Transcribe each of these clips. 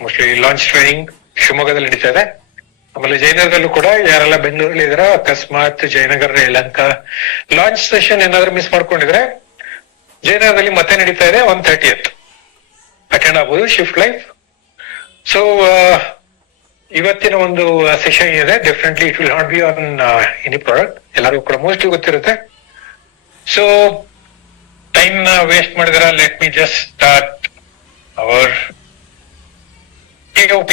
Mostly launch training ಶಿವಮೊಗ್ಗದಲ್ಲಿ ನಡೀತಾ ಇದೆ. ಆಮೇಲೆ ಜಯನಗರದಲ್ಲೂ ಕೂಡ ಯಾರೆಲ್ಲ ಬೆಂಗಳೂರಲ್ಲಿ ಇದಾರ ಅಕಸ್ಮಾತ್ ಜಯನಗರ ಯಲಹಂಕ ಲಾಂಚ್ ಸೆಷನ್ ಏನಾದ್ರು ಮಿಸ್ ಮಾಡ್ಕೊಂಡಿದ್ರೆ ಜಯನಗರದಲ್ಲಿ ಮತ್ತೆ ನಡೀತಾ ಇದೆ 1:30 ಅಟೆಂಡ್ ಆಗ್ಬೋದು ಶಿಫ್ಟ್ ಲೈಫ್. ಸೊ ಇವತ್ತಿನ ಒಂದು ಸೆಷನ್ ಇದೆ, definitely it will not be on any product, ಎಲ್ಲರಿಗೂ ಕೂಡ ಮೋಸ್ಟ್ಲಿ ಗೊತ್ತಿರುತ್ತೆ. ಸೊ ಟೈಮ್ ನ ವೇಸ್ಟ್ ಮಾಡಿದ್ರ let me just start our AOP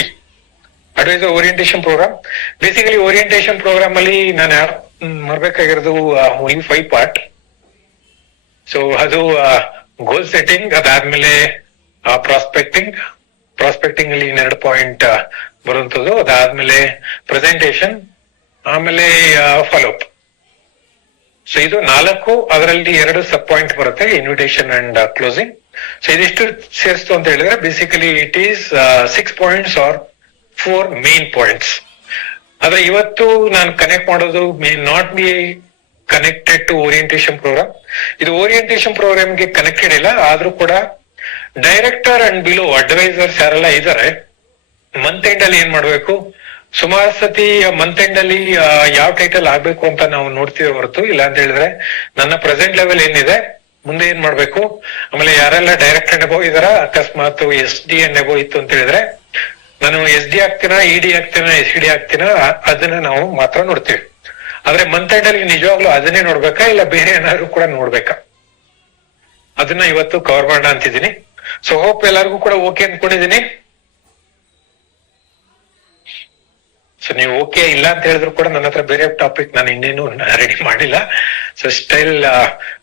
advisor orientation program. Basically orientation program ಅಲ್ಲಿ ನಾನು ಮಾಡ್ಬೇಕಾಗಿರೋದು ಓನ್ಲಿ 5 ಪಾರ್ಟ್. ಸೊ ಅದು ಗೋಲ್ ಸೆಟ್ಟಿಂಗ್, ಅದಾದ್ಮೇಲೆ ಪ್ರಾಸ್ಪೆಕ್ಟಿಂಗ್ ಅಲ್ಲಿ 2 ಪಾಯಿಂಟ್ ಬರುವಂತದ್ದು, ಅದಾದ್ಮೇಲೆ ಪ್ರೆಸೆಂಟೇಶನ್, ಆಮೇಲೆ ಫಾಲೋಅಪ್. ಸೊ ಇದು 4, ಅದರಲ್ಲಿ 2 ಸಬ್ ಪಾಯಿಂಟ್ ಬರುತ್ತೆ, ಇನ್ವಿಟೇಷನ್ ಅಂಡ್ ಕ್ಲೋಸಿಂಗ್. ಸೊ ಇದಿಷ್ಟು ಸೇರಿಸ್ತು ಅಂತ ಹೇಳಿದ್ರೆ basically it is 6 points or 4 main points. ಆದ್ರೆ ಇವತ್ತು ನಾನು ಕನೆಕ್ಟ್ ಮಾಡೋದು may not be connected to orientation program. ಇದು ಓರಿಯಂಟೇಶನ್ ಪ್ರೋಗ್ರಾಮ್ಗೆ ಕನೆಕ್ಟೆಡ್ ಇಲ್ಲ, ಆದ್ರೂ ಕೂಡ ಡೈರೆಕ್ಟರ್ ಅಂಡ್ ಬಿಲೋ ಅಡ್ವೈಸರ್ಸ್ ಯಾರೆಲ್ಲ ಇದ್ದಾರೆ ಮಂತ್ ಎಂಡ್ ಅಲ್ಲಿ ಏನ್ ಮಾಡ್ಬೇಕು, ಸುಮಾರು ಸತಿ ಮಂತ್ ಎಂಡ್ ಅಲ್ಲಿ ಯಾವ ಟೈಟಲ್ ಆಗ್ಬೇಕು ಅಂತ ನಾವು ನೋಡ್ತೀವಿ ಹೊರತು, ಇಲ್ಲ ಅಂತ ಹೇಳಿದ್ರೆ ನನ್ನ ಪ್ರೆಸೆಂಟ್ ಲೆವೆಲ್ ಏನಿದೆ ಮುಂದೆ ಏನ್ ಮಾಡ್ಬೇಕು, ಆಮೇಲೆ ಯಾರೆಲ್ಲ ಡೈರೆಕ್ಟ್ ಅಂಡ್ ಅಬೋ ಇದಾರ, ಅಕಸ್ಮಾತ್ SD ಅಂಡ್ ಅಬೋ ಇತ್ತು ಅಂತ ಹೇಳಿದ್ರೆ ನಾನು SD ಆಗ್ತೀನಾ, ED ಆಗ್ತೀನಾ, SED ಆಗ್ತೀನಾ, ಅದನ್ನ ನಾವು ಮಾತ್ರ ನೋಡ್ತೀವಿ. ಆದ್ರೆ ಮಂತ್ ಎಂಡ್ ಅಲ್ಲಿ ನಿಜವಾಗ್ಲೂ ಅದನ್ನೇ ನೋಡ್ಬೇಕಾ ಇಲ್ಲ ಬೇರೆ ಏನಾದ್ರು ಕೂಡ ನೋಡ್ಬೇಕಾ, ಅದನ್ನ ಇವತ್ತು ಕವರ್ ಮಾಡೋಣ ಅಂತಿದ್ದೀನಿ. ಸೊ ಹೋಪ್ ಎಲ್ಲರಿಗೂ ಕೂಡ ಓಕೆ ಅನ್ಕೊಂಡಿದೀನಿ. ಸೊ ನೀವು ಓಕೆ ಇಲ್ಲ ಅಂತ ಹೇಳಿದ್ರು ಕೂಡ ನನ್ನ ಹತ್ರ ಬೇರೆ ಟಾಪಿಕ್ ನಾನು ಇನ್ನೇನು ರೆಡಿ ಮಾಡಿಲ್ಲ. So still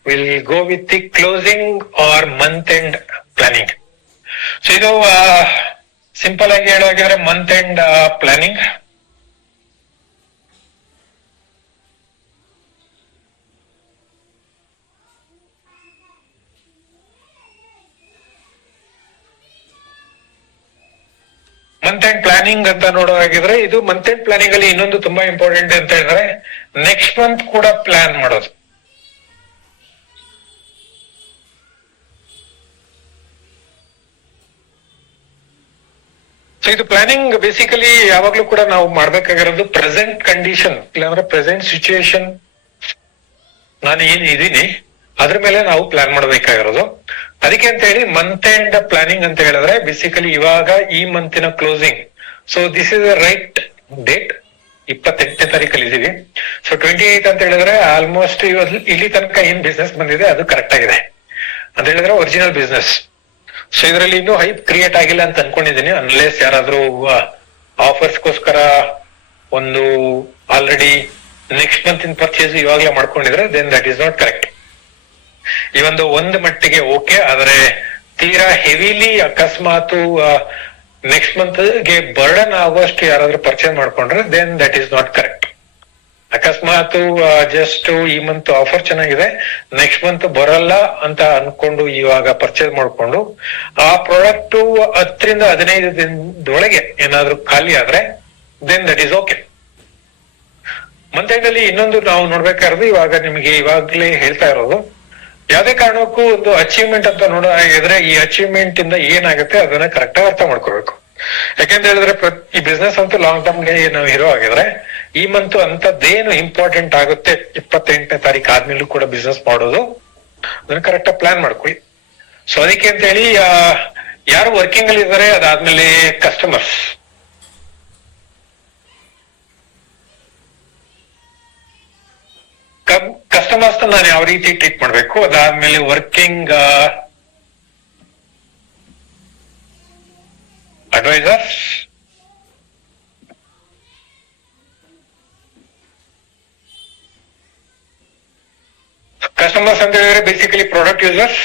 will go with the closing or month end planning. So ಇದು ಸಿಂಪಲ್ ಆಗಿ ಹೇಳೋದಾಗಿದ್ರೆ month end planning. Month end planning ಅಂತ ನೋಡೋದಾಗಿದ್ರೆ ಇದು ಮಂತ್ ಎಂಡ್ ಪ್ಲಾನಿಂಗ್ ಅಲ್ಲಿ ಇನ್ನೊಂದು ತುಂಬಾ ಇಂಪಾರ್ಟೆಂಟ್ ಅಂತ ಹೇಳಿದ್ರೆ ನೆಕ್ಸ್ಟ್ ಮಂತ್ ಕೂಡ ಪ್ಲಾನ್ ಮಾಡೋದು. ಸೊ ಇದು ಪ್ಲಾನಿಂಗ್ ಬೇಸಿಕಲಿ ಯಾವಾಗ್ಲೂ ಕೂಡ ನಾವು ಮಾಡ್ಬೇಕಾಗಿರೋದು ಪ್ರೆಸೆಂಟ್ ಕಂಡೀಷನ್ ಇಲ್ಲಾಂದ್ರೆ ಪ್ರೆಸೆಂಟ್ ಸಿಚುಯೇಷನ್, ನಾನು ಏನ್ ಇದೀನಿ ಅದ್ರ ಮೇಲೆ ನಾವು ಪ್ಲಾನ್ ಮಾಡಬೇಕಾಗಿರೋದು. ಅದಕ್ಕೆ ಅಂತ ಹೇಳಿ ಮಂತ್ ಎಂಡ್ ಪ್ಲಾನಿಂಗ್ ಅಂತ ಹೇಳಿದ್ರೆ ಬೇಸಿಕಲಿ ಇವಾಗ ಈ ಮಂತಿನ ಕ್ಲೋಸಿಂಗ್. So this is the right date, 28ನೇ ತಾರೀಕಲ್ಲಿ ಇದೀವಿ. ಸೊ 28 ಅಂತ ಹೇಳಿದ್ರೆ ಆಲ್ಮೋಸ್ಟ್ ಇಲ್ಲಿ ತನಕ ಏನ್ ಬಿಸ್ನೆಸ್ ಬಂದಿದೆ ಅದು ಕರೆಕ್ಟ್ ಆಗಿದೆ ಅಂತ ಹೇಳಿದ್ರೆ ಒರಿಜಿನಲ್ ಬಿಸ್ನೆಸ್. ಸೊ ಇದರಲ್ಲಿ ಇನ್ನೂ ಹೈಪ್ ಕ್ರಿಯೇಟ್ ಆಗಿಲ್ಲ ಅಂತ ಅನ್ಕೊಂಡಿದ್ದೀನಿ, ಅನ್ಲೆಸ್ ಯಾರಾದ್ರೂ ಆಫರ್ಸ್ಗೋಸ್ಕರ ಒಂದು already next month in purchase ಇವಾಗಲೇ ಮಾಡ್ಕೊಂಡಿದ್ರೆ then that is not correct. ಈ ಒಂದು ಮಟ್ಟಿಗೆ ಓಕೆ, ಆದ್ರೆ ತೀರಾ ಹೆವಿಲಿ ಅಕಸ್ಮಾತ್ ನೆಕ್ಸ್ಟ್ ಮಂತ್ ಗೆ ಬರ್ಡನ್ ಆಗುವಷ್ಟು ಯಾರಾದ್ರೂ ಪರ್ಚೇಸ್ ಮಾಡ್ಕೊಂಡ್ರೆ then that is not correct. ಅಕಸ್ಮಾತ್ ಜಸ್ಟ್ ಈ ಮಂತ್ ಆಫರ್ ಚೆನ್ನಾಗಿದೆ ನೆಕ್ಸ್ಟ್ ಮಂತ್ ಬರಲ್ಲ ಅಂತ ಅನ್ಕೊಂಡು ಇವಾಗ ಪರ್ಚೇಸ್ ಮಾಡ್ಕೊಂಡು ಆ ಪ್ರಾಡಕ್ಟ್ 10 ರಿಂದ 15 ದಿನದೊಳಗೆ ಏನಾದ್ರೂ ಖಾಲಿ ಆದ್ರೆ then that is okay. Month end ಅಲ್ಲಿ ಇನ್ನೊಂದು ನಾವು ನೋಡ್ಬೇಕಾಗಿರೋದು, ಇವಾಗ ನಿಮಗೆ ಇವಾಗ್ಲೇ ಹೇಳ್ತಾ ಇರೋದು, ಯಾವ್ದೇ ಕಾರಣಕ್ಕೂ ಒಂದು ಅಚೀವ್ಮೆಂಟ್ ಅಂತ ನೋಡೋದಾಗಿದ್ರೆ ಈ ಅಚೀವ್ಮೆಂಟ್ ಇಂದ ಏನಾಗುತ್ತೆ ಅದನ್ನ ಕರೆಕ್ಟ್ ಆಗಿ ಅರ್ಥ ಮಾಡ್ಕೋಬೇಕು. ಯಾಕಂತ ಹೇಳಿದ್ರೆ ಈ ಬಿಸ್ನೆಸ್ ಅಂತೂ ಲಾಂಗ್ ಟರ್ಮ್ ಗೆ ನಾವು ಹೀರೋ ಆಗಿದ್ರೆ ಈ ಮಂತ್ ಅಂತದ್ದೇನು ಇಂಪಾರ್ಟೆಂಟ್ ಆಗುತ್ತೆ 28ನೇ ತಾರೀಕು ಆದ್ಮೇಲೂ ಕೂಡ ಬಿಸ್ನೆಸ್ ಮಾಡೋದು, ಅದನ್ನ ಕರೆಕ್ಟ್ ಆಗಿ ಪ್ಲಾನ್ ಮಾಡ್ಕೊಳ್ಳಿ. ಸೊ ಅದಕ್ಕೆ ಅಂತ ಹೇಳಿ ಯಾರು ವರ್ಕಿಂಗ್ ಅಲ್ಲಿ ಇದಾರೆ, ಅದಾದ್ಮೇಲೆ ಕಸ್ಟಮರ್ಸ್ ನಾನು ಯಾವ ರೀತಿ ಟ್ರೀಟ್ ಮಾಡ್ಬೇಕು, ಅದಾದ್ಮೇಲೆ ವರ್ಕಿಂಗ್ ಅಡ್ವೈಸರ್ಸ್, ಕಸ್ಟಮರ್ಸ್ ಅಂತ ಹೇಳಿದ್ರೆ ಬೇಸಿಕಲಿ ಪ್ರಾಡಕ್ಟ್ ಯೂಸರ್ಸ್.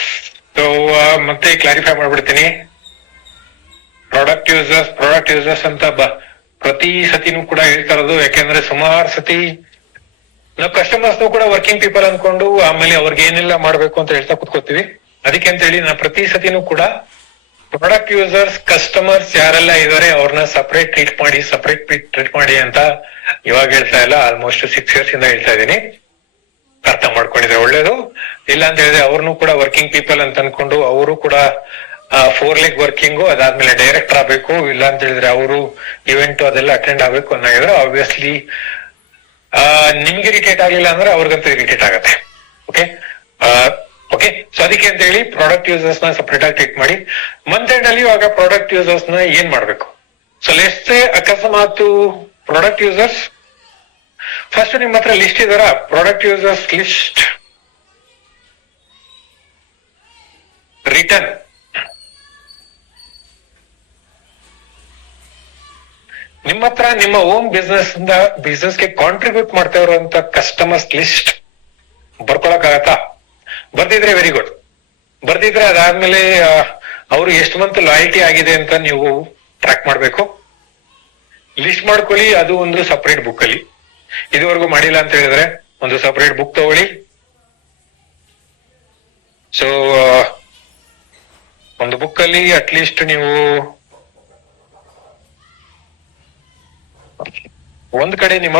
ಸೊ ಮತ್ತೆ ಕ್ಲಾರಿಫೈ ಮಾಡ್ಬಿಡ್ತೀನಿ, ಪ್ರಾಡಕ್ಟ್ ಯೂಸರ್ಸ್ ಅಂತ ಪ್ರತಿ ಸತಿನೂ ಕೂಡ ಹೇಳ್ತಾ ಇರೋದು. ಯಾಕೆಂದ್ರೆ ಸುಮಾರು ಸತಿ ನಾವು ಕಸ್ಟಮರ್ಸ್ ಕೂಡ ವರ್ಕಿಂಗ್ ಪೀಪಲ್ ಅನ್ಕೊಂಡು ಆಮೇಲೆ ಅವ್ರಿಗೆ ಏನೆಲ್ಲ ಮಾಡ್ಬೇಕು ಅಂತ ಹೇಳ್ತಾ ಕುತ್ಕೋತೀವಿ. ಅದಕ್ಕೆ ಅಂತ ಹೇಳಿ ನಾನು ಪ್ರತಿ ಸತಿನೂ ಕೂಡ ಪ್ರಾಡಕ್ಟ್ ಯೂಸರ್ಸ್ ಕಸ್ಟಮರ್ಸ್ ಯಾರೆಲ್ಲ ಇದಾರೆ ಅವ್ರನ್ನ ಸಪರೇಟ್ ಟ್ರೀಟ್ ಮಾಡಿ ಅಂತ ಇವಾಗ ಹೇಳ್ತಾ ಇಲ್ಲ, ಆಲ್ಮೋಸ್ಟ್ 6 years ಇಂದ ಹೇಳ್ತಾ ಇದ್ದೀನಿ. ಅರ್ಥ ಮಾಡ್ಕೊಂಡಿದ್ರೆ ಒಳ್ಳೇದು, ಇಲ್ಲ ಅಂತ ಹೇಳಿದ್ರೆ ಅವ್ರನ್ನು ಕೂಡ ವರ್ಕಿಂಗ್ ಪೀಪಲ್ ಅಂತ ಅನ್ಕೊಂಡು ಅವರು ಕೂಡ 4 ಲೆಗ್ ವರ್ಕಿಂಗು, ಅದಾದ್ಮೇಲೆ ಡೈರೆಕ್ಟರ್ ಆಗ್ಬೇಕು, ಇಲ್ಲ ಅಂತ ಹೇಳಿದ್ರೆ ಅವರು ಇವೆಂಟ್ ಅದೆಲ್ಲ ಅಟೆಂಡ್ ಆಗ್ಬೇಕು ಅನ್ನೋದ್ರೆ ಆಬ್ವಿಯಸ್ಲಿ ನಿಮ್ಗೆ ಇರಿಟೇಟ್ ಆಗ್ಲಿಲ್ಲ ಅಂದ್ರೆ ಅವ್ರಿಗಂತೂ ಇರಿಟೇಟ್ ಆಗತ್ತೆ. ಓಕೆ ಓಕೆ, ಸೊ ಅದಕ್ಕೆ ಅಂತ ಹೇಳಿ ಪ್ರಾಡಕ್ಟ್ ಯೂಸರ್ಸ್ ನ ಸಪರೇಟ್ ಆಗಿ ಟ್ರೀಟ್ ಮಾಡಿ. ಮಂತ್ ಎಂಡ್ ಅಲ್ಲಿ ಇವಾಗ ಪ್ರಾಡಕ್ಟ್ ಯೂಸರ್ಸ್ ನ ಏನ್ ಮಾಡ್ಬೇಕು? ಸೊ ಲೆಟ್ಸ್ ಅಕಸ್ಮಾತ್ ಪ್ರಾಡಕ್ಟ್ ಯೂಸರ್ಸ್ ಫಸ್ಟ್ ನಿಮ್ಮ ಹತ್ರ ಲಿಸ್ಟ್ ಇದಾರ, ಪ್ರಾಡಕ್ಟ್ ಯೂಸರ್ಸ್ ಲಿಸ್ಟ್ ರಿಟರ್ನ್. ನಿಮ್ಮ ಹತ್ರ ನಿಮ್ಮ ಓನ್ ಬಿಸ್ನೆಸ್ಗೆ ಕಾಂಟ್ರಿಬ್ಯೂಟ್ ಮಾಡ್ತಾ ಇರುವಂತ ಕಸ್ಟಮರ್ಸ್ ಲಿಸ್ಟ್ ಬರ್ಕೊಳಕ್ ಆಗತ್ತಾ? ಬರ್ದಿದ್ರೆ ವೆರಿ ಗುಡ್. ಬರ್ದಿದ್ರೆ ಅದಾದ್ಮೇಲೆ ಅವರು ಎಷ್ಟು ಮಂತ್ ಲಾಯಲ್ಟಿ ಆಗಿದೆ ಅಂತ ನೀವು ಟ್ರ್ಯಾಕ್ ಮಾಡ್ಬೇಕು. ಲಿಸ್ಟ್ ಮಾಡ್ಕೊಳ್ಳಿ, ಅದು ಒಂದು ಸಪರೇಟ್ ಬುಕ್ ಅಲ್ಲಿ. ಇದುವರೆಗೂ ಮಾಡಿಲ್ಲ ಅಂತ ಹೇಳಿದ್ರೆ ಒಂದು ಸಪರೇಟ್ ಬುಕ್ ತಗೊಳ್ಳಿ. ಸೊ ಒಂದು ಬುಕ್ ಅಲ್ಲಿ ಅಟ್ಲೀಸ್ಟ್ ನೀವು ಒಂದ್ ಕಡೆ ನಿಮ್ಮ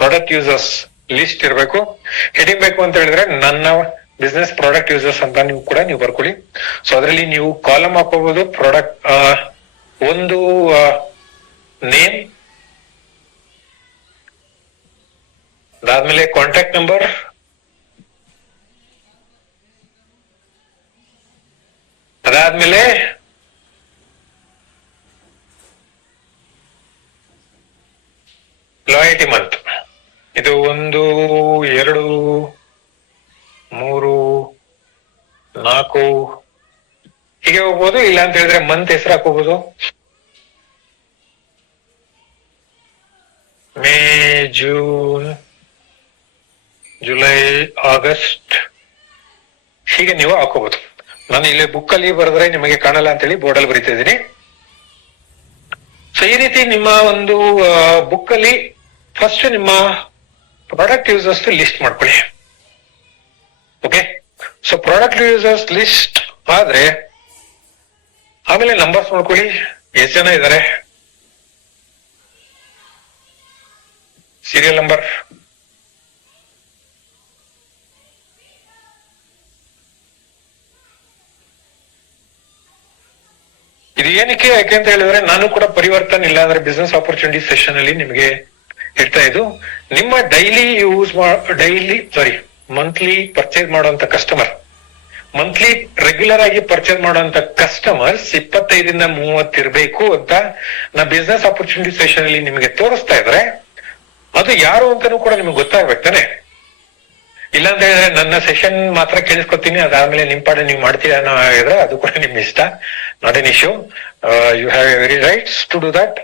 ಪ್ರಾಡಕ್ಟ್ ಯೂಸರ್ಸ್ ಲಿಸ್ಟ್ ಇರಬೇಕು. ಹೆಡಿಂಗ್ ಬೇಕು ಅಂತ ಹೇಳಿದ್ರೆ ನನ್ನ ಬಿಸ್ನೆಸ್ ಪ್ರಾಡಕ್ಟ್ ಯೂಸರ್ಸ್ ಅಂತ ನೀವು ಬರ್ಕೊಳ್ಳಿ. ಸೊ ಅದರಲ್ಲಿ ನೀವು ಕಾಲಮ್ ಹಾಕೋಬಹುದು. ಪ್ರಾಡಕ್ಟ್ ಒಂದು ನೇಮ್, ಅದಾದ್ಮೇಲೆ ಕಾಂಟ್ಯಾಕ್ಟ್ ನಂಬರ್, ಅದಾದ್ಮೇಲೆ ಲಾಯಲ್ಟಿ ಮಂತ್. ಇದು 1, 2, 3, 4 ಹೀಗೆ ಹೋಗ್ಬೋದು. ಇಲ್ಲ ಅಂತ ಹೇಳಿದ್ರೆ ಮಂತ್ ಹೆಸರು ಹಾಕೋಬಹುದು. ಮೇ, ಜೂನ್, ಜುಲೈ, ಆಗಸ್ಟ್ ಹೀಗೆ ನೀವು ಹಾಕೋಬಹುದು. ನಾನು ಇಲ್ಲಿ ಬುಕ್ ಅಲ್ಲಿ ಬರೆದ್ರೆ ನಿಮಗೆ ಕಾಣಲ್ಲ ಅಂತ ಹೇಳಿ ಬೋರ್ಡ್ ಅಲ್ಲಿ ಬರೀತಾ ಇದ್ದೀನಿ. ಸೊ ಈ ರೀತಿ ನಿಮ್ಮ ಒಂದು ಬುಕ್ ಅಲ್ಲಿ ಫಸ್ಟ್ ನಿಮ್ಮ ಪ್ರಾಡಕ್ಟ್ ಯೂಸರ್ಸ್ ಲಿಸ್ಟ್ ಮಾಡ್ಕೊಳ್ಳಿ. Okay, so product users list ಆದ್ರೆ ಆಮೇಲೆ ನಂಬರ್ಸ್ ಮಾಡ್ಕೊಳ್ಳಿ. ಎಷ್ಟು ಜನ ಇದ್ದಾರೆ, ಸೀರಿಯಲ್ ನಂಬರ್, ಇದು ಏನಕ್ಕೆ ಯಾಕೆ ಅಂತ ಹೇಳಿದ್ರೆ ನಾನು ಕೂಡ ಪರಿವರ್ತನೆ ಇಲ್ಲ ಅಂದ್ರೆ ಬಿಸ್ನೆಸ್ ಆಪರ್ಚುನಿಟಿ ಸೆಷನ್ ಅಲ್ಲಿ ನಿಮಗೆ ಹೇಳ್ತಾ ಇದ್ದು, ನಿಮ್ಮ ಮಂತ್ಲಿ ಪರ್ಚೇಸ್ ಮಾಡುವಂತ ಕಸ್ಟಮರ್, ಮಂತ್ಲಿ ರೆಗ್ಯುಲರ್ ಆಗಿ ಪರ್ಚೇಸ್ ಮಾಡುವಂತ ಕಸ್ಟಮರ್ಸ್ 25-30 ಇರಬೇಕು ಅಂತ ನಾ ಬಿಸ್ನೆಸ್ ಆಪರ್ಚುನಿಟಿ ಸೆಷನ್ ಅಲ್ಲಿ ನಿಮಗೆ ತೋರಿಸ್ತಾ ಇದ್ರೆ ಅದು ಯಾರು ಅಂತಾನೂ ಕೂಡ ನಿಮ್ಗೆ ಗೊತ್ತಾಗ್ಬೇಕು ತಾನೆ. ಇಲ್ಲ ಅಂತ ಹೇಳಿದ್ರೆ ನನ್ನ ಸೆಷನ್ ಮಾತ್ರ ಕೇಳಿಸ್ಕೊತೀನಿ, ಅದಾದ್ಮೇಲೆ ನಿಮ್ ಪಾಡ ನೀವು ಮಾಡ್ತೀರಾ ಅನ್ನೋ ಹೇಳಿದ್ರೆ ಅದು ಕೂಡ ನಿಮ್ ಇಷ್ಟ, not an issue. You have a very rights to do that.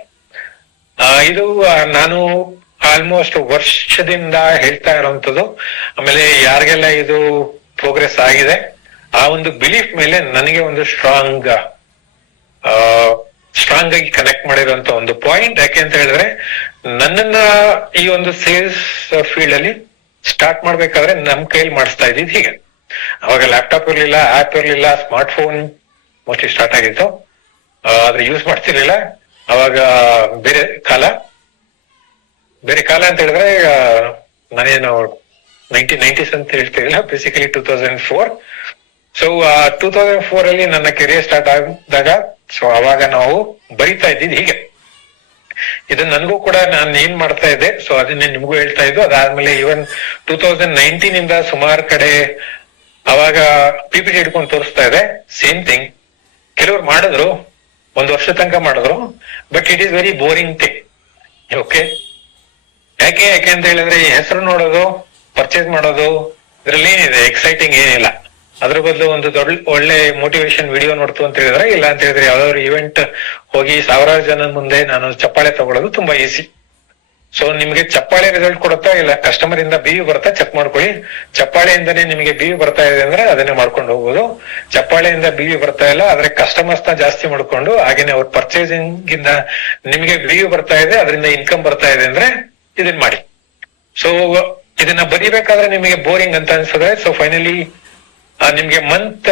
ಇದು ನಾನು ಆಲ್ಮೋಸ್ಟ್ ವರ್ಷದಿಂದ ಹೇಳ್ತಾ ಇರೋಂಥದ್ದು. ಆಮೇಲೆ ಯಾರಿಗೆಲ್ಲ ಇದು ಪ್ರೋಗ್ರೆಸ್ ಆಗಿದೆ ಆ ಒಂದು ಬಿಲೀಫ್ ಮೇಲೆ ನನಗೆ ಒಂದು ಸ್ಟ್ರಾಂಗ್ ಆಗಿ ಕನೆಕ್ಟ್ ಮಾಡಿರುವಂತ ಒಂದು ಪಾಯಿಂಟ್. ಯಾಕೆ ಅಂತ ಹೇಳಿದ್ರೆ ನನ್ನನ್ನ ಈ ಒಂದು ಸೇಲ್ಸ್ ಫೀಲ್ಡ್ ಅಲ್ಲಿ ಸ್ಟಾರ್ಟ್ ಮಾಡ್ಬೇಕಾದ್ರೆ ನಮ್ ಕೈಯಲ್ಲಿ ಮಾಡಿಸ್ತಾ ಇದ್ದಿದ್ದು ಹೀಗೆ. ಅವಾಗ ಲ್ಯಾಪ್ಟಾಪ್ ಇರ್ಲಿಲ್ಲ, ಆಪ್ ಇರ್ಲಿಲ್ಲ, ಸ್ಮಾರ್ಟ್ ಫೋನ್ ಮೋಸ್ಟ್ಲಿ ಸ್ಟಾರ್ಟ್ ಆಗಿತ್ತು, ಆದ್ರೆ ಯೂಸ್ ಮಾಡ್ತಿರ್ಲಿಲ್ಲ. ಅವಾಗ ಬೇರೆ ಕಾಲ ಅಂತ ಹೇಳಿದ್ರೆ ನಾನೇನು 1990s ಅಂತ ಹೇಳ್ತಿರ್ಲಿಲ್ಲ, ಬೇಸಿಕಲಿ 2004. ಸೊ 2004 ಅಲ್ಲಿ ನನ್ನ ಕೆರಿಯರ್ ಸ್ಟಾರ್ಟ್ ಆದಾಗ ಸೊ ಅವಾಗ ನಾವು ಬರಿತಾ ಇದ್ದಿದ್ದು ಹೀಗೆ. ಇದು ನನಗೂ ಕೂಡ ನಾನು ಏನ್ ಮಾಡ್ತಾ ಇದ್ದೆ ಸೊ ಅದನ್ನೇ ನಿಮ್ಗೂ ಹೇಳ್ತಾ ಇದ್ದು. ಅದಾದ್ಮೇಲೆ ಈವನ್ 2019 ಇಂದ ಸುಮಾರು ಕಡೆ ಅವಾಗ PPT ಹಿಡ್ಕೊಂಡು ತೋರಿಸ್ತಾ ಇದೆ. ಸೇಮ್ ಥಿಂಗ್ ಕೆಲವ್ರು ಮಾಡಿದ್ರು, 1 ವರ್ಷ ತನಕ ಮಾಡಿದ್ರು, but it is very boring thing. Okay, ಯಾಕೆ ಅಂತ ಹೇಳಿದ್ರೆ ಈ ಹೆಸರು ನೋಡೋದು, ಪರ್ಚೇಸ್ ಮಾಡೋದು, ಇದ್ರಲ್ಲಿ ಏನಿದೆ ಎಕ್ಸೈಟಿಂಗ್ ಏನಿಲ್ಲ. ಅದ್ರ ಬದಲು ಒಂದು ಒಳ್ಳೆ ಮೋಟಿವೇಶನ್ ವಿಡಿಯೋ ನೋಡ್ತು ಅಂತ ಹೇಳಿದ್ರೆ, ಇಲ್ಲ ಅಂತ ಹೇಳಿದ್ರೆ ಯಾವ್ದಾದ್ರು ಇವೆಂಟ್ ಹೋಗಿ 1000 ಜನ ಮುಂದೆ ನಾನು ಚಪ್ಪಾಳೆ ತಗೊಳ್ಳೋದು ತುಂಬಾ ಈಸಿ. ಸೊ ನಿಮ್ಗೆ ಚಪ್ಪಾಳೆ ರಿಸಲ್ಟ್ ಕೊಡುತ್ತಾ ಇಲ್ಲ ಕಸ್ಟಮರ್ ಇಂದ BU ಬರ್ತಾ ಚೆಕ್ ಮಾಡ್ಕೊಳ್ಳಿ. ಚಪ್ಪಾಳೆಯಿಂದನೇ ನಿಮಗೆ BU ಬರ್ತಾ ಇದೆ ಅಂದ್ರೆ ಅದನ್ನೇ ಮಾಡ್ಕೊಂಡು ಹೋಗ್ಬೋದು. ಚಪ್ಪಾಳೆಯಿಂದ BU ಬರ್ತಾ ಇಲ್ಲ ಆದ್ರೆ ಕಸ್ಟಮರ್ಸ್ ನ ಜಾಸ್ತಿ ಮಾಡ್ಕೊಂಡು ಹಾಗೇನೆ ಅವ್ರ ಪರ್ಚೇಸಿಂಗ್ ಇಂದ ನಿಮಗೆ BU ಬರ್ತಾ ಇದೆ, ಅದರಿಂದ ಇನ್ಕಮ್ ಬರ್ತಾ ಇದೆ ಅಂದ್ರೆ ಇದನ್ ಮಾಡಿ. ಸೊ ಇದನ್ನ ಬರಿಬೇಕಾದ್ರೆ ನಿಮಗೆ ಬೋರಿಂಗ್ ಅಂತ ಅನ್ಸಿದ್ರೆ ಸೊ ಫೈನಲಿ ನಿಮ್ಗೆ ಮಂತ್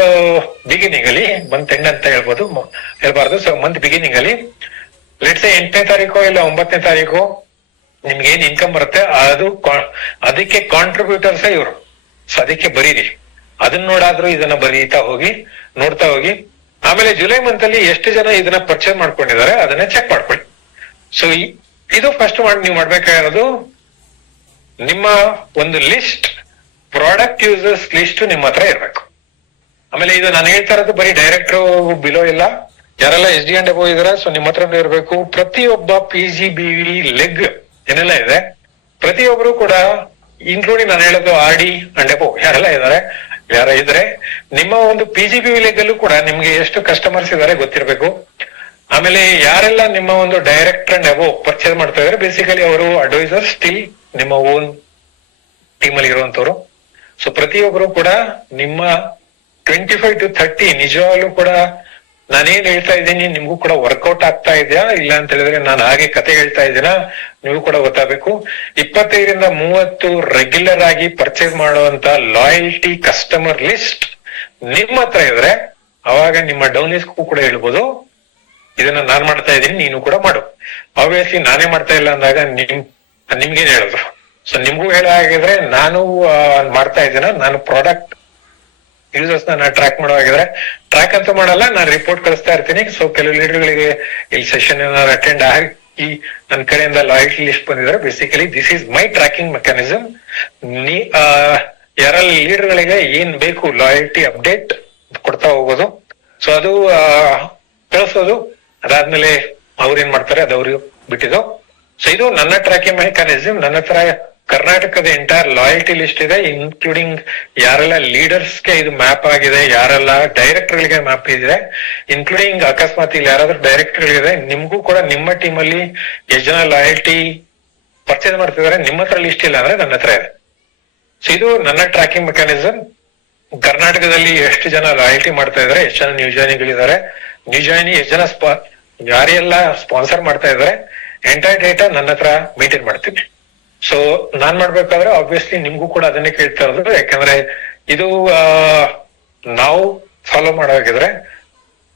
ಬಿಗಿನಿಂಗ್ ಅಲ್ಲಿ, ಮಂತ್ ಎಂಡ್ ಅಂತ ಹೇಳ್ಬಾರ್ದು, ಸೊ ಮಂತ್ ಬಿಗಿನಿಂಗ್ ಅಲ್ಲಿ ಲೆಟ್ಸ್ 8ನೇ ತಾರೀಕು ಇಲ್ಲ 9ನೇ ತಾರೀಕು ನಿಮ್ಗೆ ಏನ್ ಇನ್ಕಮ್ ಬರುತ್ತೆ ಅದಕ್ಕೆ ಕಾಂಟ್ರಿಬ್ಯೂಟರ್ಸ್ ಇವ್ರು. ಸೊ ಅದಕ್ಕೆ ಬರೀರಿ, ಅದನ್ನ ನೋಡಾದ್ರೂ ಇದನ್ನ ಬರೀತಾ ಹೋಗಿ, ನೋಡ್ತಾ ಹೋಗಿ. ಆಮೇಲೆ ಜುಲೈ ಮಂತ್ ಅಲ್ಲಿ ಎಷ್ಟು ಜನ ಇದನ್ನ ಪರ್ಚೇಸ್ ಮಾಡ್ಕೊಂಡಿದ್ದಾರೆ ಅದನ್ನ ಚೆಕ್ ಮಾಡ್ಕೊಳ್ಳಿ. ಸೊ ಇದು ಫಸ್ಟ್ ನೀವು ಮಾಡ್ಬೇಕಾಗಿರೋದು, ನಿಮ್ಮ ಒಂದು ಲಿಸ್ಟ್, ಪ್ರಾಡಕ್ಟ್ ಯೂಸರ್ಸ್ ಲಿಸ್ಟ್ ನಿಮ್ಮ ಹತ್ರ ಇರ್ಬೇಕು. ಆಮೇಲೆ ಇದು ನಾನು ಹೇಳ್ತಾ ಇರೋದು ಬರೀ ಡೈರೆಕ್ಟರ್ ಬಿಲೋ ಇಲ್ಲ, ಯಾರೆಲ್ಲ SD ಅಂಡ್ ಅಬೋ ಇದಾರೆ ಸೊ ನಿಮ್ಮ ಹತ್ರ ಇರಬೇಕು. ಪ್ರತಿಯೊಬ್ಬ PGBV ಲೆಗ್ ಏನೆಲ್ಲ ಇದೆ ಪ್ರತಿಯೊಬ್ಬರು ಕೂಡ, ಇನ್ಕ್ಲೂಡಿಂಗ್ ನಾನು ಹೇಳೋದು RD ಅಂಡ್ ಅಬೋ ಯಾರೆಲ್ಲ ಇದ್ರೆ ನಿಮ್ಮ ಒಂದು PGBV ಲೆಗ್ ಅಲ್ಲೂ ಕೂಡ ನಿಮ್ಗೆ ಎಷ್ಟು ಕಸ್ಟಮರ್ಸ್ ಇದಾರೆ ಗೊತ್ತಿರ್ಬೇಕು. ಆಮೇಲೆ ಯಾರೆಲ್ಲ ನಿಮ್ಮ ಒಂದು ಡೈರೆಕ್ಟರ್ ಅಂಡ್ ಅಬೋ ಪರ್ಚೇಸ್ ಮಾಡ್ತಾ ಇದಾರೆ ಬೇಸಿಕಲಿ ಅವರು ಅಡ್ವೈಸರ್ ಸ್ಟಿಲ್ ನಿಮ್ಮ ಓನ್ ಟೀಮ್ ಅಲ್ಲಿ ಇರುವಂತವ್ರು. ಸೊ ಪ್ರತಿಯೊಬ್ಬರು ಕೂಡ ನಿಮ್ಮ 25 to 30 ನಿಜವಾಗ್ಲೂ ಕೂಡ ನಾನೇನ್ ಹೇಳ್ತಾ ಇದ್ದೀನಿ ನಿಮ್ಗೂ ಕೂಡ ವರ್ಕೌಟ್ ಆಗ್ತಾ ಇದೆಯಾ ಇಲ್ಲ ಅಂತ ಹೇಳಿದ್ರೆ ನಾನು ಹಾಗೆ ಕತೆ ಹೇಳ್ತಾ ಇದ್ದೀನ ನೀವು ಕೂಡ ಗೊತ್ತಾಗಬೇಕು. 25ರಿಂದ 30 ರೆಗ್ಯುಲರ್ ಆಗಿ ಪರ್ಚೇಸ್ ಮಾಡುವಂತ ಲಾಯಲ್ಟಿ ಕಸ್ಟಮರ್ ಲಿಸ್ಟ್ ನಿಮ್ಮ ಹತ್ರ ಇದ್ರೆ ಅವಾಗ ನಿಮ್ಮ ಡೌನ್ ಲಿಸ್ಟ್ ಕೂಡ ಹೇಳ್ಬೋದು ಇದನ್ನ ನಾನ್ ಮಾಡ್ತಾ ಇದ್ದೀನಿ ನೀನು ಕೂಡ ಮಾಡು. ಆಬ್ವಿಯಸ್ಲಿ ನಾನೇ ಮಾಡ್ತಾ ಇಲ್ಲ ಅಂದಾಗ ನಿಮ್ಗೇನ್ ಹೇಳೋದು? ಸೊ ನಿಮ್ಗೂ ಹೇಳಾಗಿದ್ರೆ ನಾನು ಮಾಡ್ತಾ ಇದ್ದೀನ, ನಾನು ಪ್ರಾಡಕ್ಟ್ ಯೂಸರ್ಸ್ ನಾನು ಟ್ರ್ಯಾಕ್ ಮಾಡೋವಾಗಿದ್ರೆ ಟ್ರ್ಯಾಕ್ ಅಂತ ಮಾಡಲ್ಲ, ನಾನು ರಿಪೋರ್ಟ್ ಕಳಿಸ್ತಾ ಇರ್ತೀನಿ. ಸೊ ಕೆಲವು ಲೀಡರ್ಗಳಿಗೆ ಇಲ್ಲಿ ಸೆಷನ್ ಏನಾದ್ರು ಅಟೆಂಡ್ ಆಗಿ ನನ್ನ ಕಡೆಯಿಂದ ಲಾಯಲ್ಟಿ ಲಿಸ್ಟ್ ಬಂದಿದ್ರೆ basically this is my tracking mechanism. ಯಾರಲ್ಲಿ ಲೀಡರ್ಗಳಿಗೆ ಏನ್ ಬೇಕು ಲಾಯಲ್ಟಿ ಅಪ್ಡೇಟ್ ಕೊಡ್ತಾ ಹೋಗೋದು. ಸೊ ಅದು ಕಳಿಸೋದು, ಅದಾದ್ಮೇಲೆ ಅವ್ರು ಏನ್ ಮಾಡ್ತಾರೆ ಅದು ಅವ್ರಿಗೆ ಬಿಟ್ಟಿದ್ದು. ಸೊ ಇದು ನನ್ನ ಟ್ರ್ಯಾಕಿಂಗ್ ಮೆಕ್ಯಾನಿಸಮ್. ನನ್ನ ಹತ್ರ ಕರ್ನಾಟಕದ ಎಂಟೈರ್ ಲಾಯಲ್ಟಿ ಲಿಸ್ಟ್ ಇದೆ, ಇನ್ಕ್ಲೂಡಿಂಗ್ ಯಾರೆಲ್ಲ ಲೀಡರ್ಸ್ಗೆ ಇದು ಮ್ಯಾಪ್ ಆಗಿದೆ, ಯಾರೆಲ್ಲ ಡೈರೆಕ್ಟರ್ಗಳಿಗೆ ಮ್ಯಾಪ್ ಇದೆ, ಇನ್ಕ್ಲೂಡಿಂಗ್ ಅಕಸ್ಮಾತ್ ಇಲ್ಲಿ ಯಾರಾದ್ರೂ ಡೈರೆಕ್ಟರ್ಗಳಿದೆ ನಿಮ್ಗೂ ಕೂಡ ನಿಮ್ಮ ಟೀಮ್ ಅಲ್ಲಿ ಎಷ್ಟು ಜನ ಲಾಯಲ್ಟಿ ಪರ್ಚೇಸ್ ಮಾಡ್ತಿದ್ದಾರೆ ನಿಮ್ಮ ಹತ್ರ ಲಿಸ್ಟ್ ಇಲ್ಲ ಅಂದ್ರೆ ನನ್ನ ಹತ್ರ ಇದೆ. ಸೊ ಇದು ನನ್ನ ಟ್ರ್ಯಾಕಿಂಗ್ ಮೆಕ್ಯಾನಿಸಮ್. ಕರ್ನಾಟಕದಲ್ಲಿ ಎಷ್ಟು ಜನ ಲಾಯಲ್ಟಿ ಮಾಡ್ತಾ ಇದಾರೆ, ಎಷ್ಟು ಜನ ನ್ಯೂ ಜಾಯಿನಿಗಳಿದ್ದಾರೆ, ನ್ಯೂ ಜಾಯಿನಿ ಎಷ್ಟು ಜನ ಯಾರೆಲ್ಲ ಸ್ಪಾನ್ಸರ್ ಮಾಡ್ತಾ ಇದಾರೆ ಎಂಟೈರ್ ಡೇಟಾ ನನ್ನ ಹತ್ರ ಮೇಂಟೈನ್ ಮಾಡ್ತೀನಿ. ಸೊ ನಾನ್ ಮಾಡ್ಬೇಕಾದ್ರೆ ಆಬ್ವಿಯಸ್ಲಿ ನಿಮ್ಗೂ ಕೂಡ ಅದನ್ನೇ ಕೇಳ್ತಾ ಇರೋದು, ಯಾಕಂದ್ರೆ ಇದು ನಾವು ಫಾಲೋ ಮಾಡೋಗಿದ್ರೆ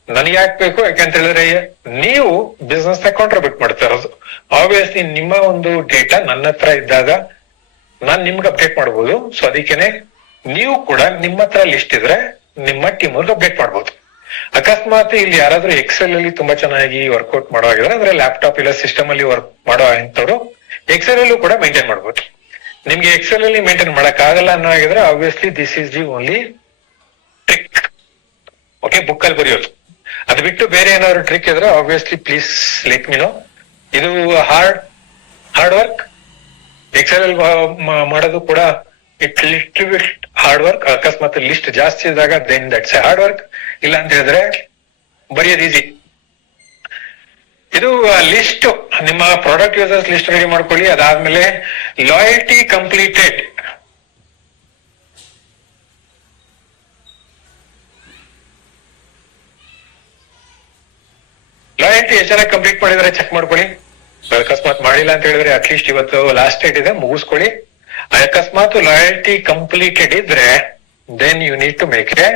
ನನಗೆ ಯಾಕೆ ಬೇಕು, ಯಾಕಂತ ಹೇಳಿದ್ರೆ ನೀವು ಬಿಸ್ನೆಸ್ ನ ಕಾಂಟ್ರಿಬ್ಯೂಟ್ ಮಾಡ್ತಾ ಇರೋದು. ಆಬ್ವಿಯಸ್ಲಿ ನಿಮ್ಮ ಒಂದು ಡೇಟಾ ನನ್ನ ಹತ್ರ ಇದ್ದಾಗ ನಾನ್ ನಿಮ್ಗೆ ಅಪ್ಡೇಟ್ ಮಾಡ್ಬೋದು. ಸೊ ಅದಕ್ಕೇನೆ ನೀವು ಕೂಡ ನಿಮ್ಮ ಹತ್ರ ಲಿಸ್ಟ್ ಇದ್ರೆ ನಿಮ್ಮ ಟೀಮ್ ಅವ್ರಿಗೆ ಅಪ್ಡೇಟ್ ಮಾಡ್ಬೋದು. ಅಕಸ್ಮಾತ್ ಇಲ್ಲಿ ಯಾರಾದ್ರೂ ಎಕ್ಸೆಲ್ ಅಲ್ಲಿ ತುಂಬಾ ಚೆನ್ನಾಗಿ ವರ್ಕೌಟ್ ಮಾಡೋವಾಗಿದ್ರೆ ಅಂದ್ರೆ ಲ್ಯಾಪ್ಟಾಪ್ ಇಲ್ಲ ಸಿಸ್ಟಮ್ ಅಲ್ಲಿ ವರ್ಕ್ ಮಾಡೋ ಅಂತವ್ರು ಎಕ್ಸೆಲ್ ಅಲ್ಲೂ ಕೂಡ ಮೇಂಟೈನ್ ಮಾಡ್ಬೋದು. ನಿಮ್ಗೆ ಎಕ್ಸೆಲ್ ಅಲ್ಲಿ ಮೇಂಟೈನ್ ಮಾಡಕ್ ಆಗಲ್ಲ ಅನ್ನೋ ಆಗಿದ್ರೆ obviously this is the only trick. Okay, book ಅಲ್ಲಿ ಬರೆಯೋದು. ಅದು ಬಿಟ್ಟು ಬೇರೆ ಏನಾದ್ರು ಟ್ರಿಕ್ ಇದ್ರೆ obviously please let me know. ಇದು ಹಾರ್ಡ್ ವರ್ಕ್. ಎಕ್ಸೆಲ್ ಅಲ್ಲಿ ಮಾಡೋದು ಕೂಡ it little bit hard work. ಅಕಸ್ಮಾತ್ ಲಿಸ್ಟ್ ಜಾಸ್ತಿ ಇದ್ದಾಗ then that's a hard work. ಇಲ್ಲ ಅಂತ ಹೇಳಿದ್ರೆ ಬರೆಯೋದು ಈಸಿ. ಇದು ಲಿಸ್ಟ್, ನಿಮ್ಮ ಪ್ರಾಡಕ್ಟ್ ಯೂಸರ್ಸ್ ಲಿಸ್ಟ್ ರೆಡಿ ಮಾಡ್ಕೊಳ್ಳಿ. ಅದಾದ್ಮೇಲೆ ಲಾಯಲ್ಟಿ ಕಂಪ್ಲೀಟೆಡ್. ಲಾಯಲ್ಟಿ ಎಷ್ಟು ಜನ ಕಂಪ್ಲೀಟ್ ಮಾಡಿದ್ರೆ ಚೆಕ್ ಮಾಡ್ಕೊಳ್ಳಿ. ಅಕಸ್ಮಾತ್ ಮಾಡಿಲ್ಲ ಅಂತ ಹೇಳಿದ್ರೆ ಅಟ್ಲೀಸ್ಟ್ ಇವತ್ತು ಲಾಸ್ಟ್ ಡೇಟ್ ಇದೆ, ಮುಗಿಸ್ಕೊಳ್ಳಿ. ಅಕಸ್ಮಾತ್ ಲಾಯಲ್ಟಿ ಕಂಪ್ಲೀಟೆಡ್ ಇದ್ರೆ then you need to make a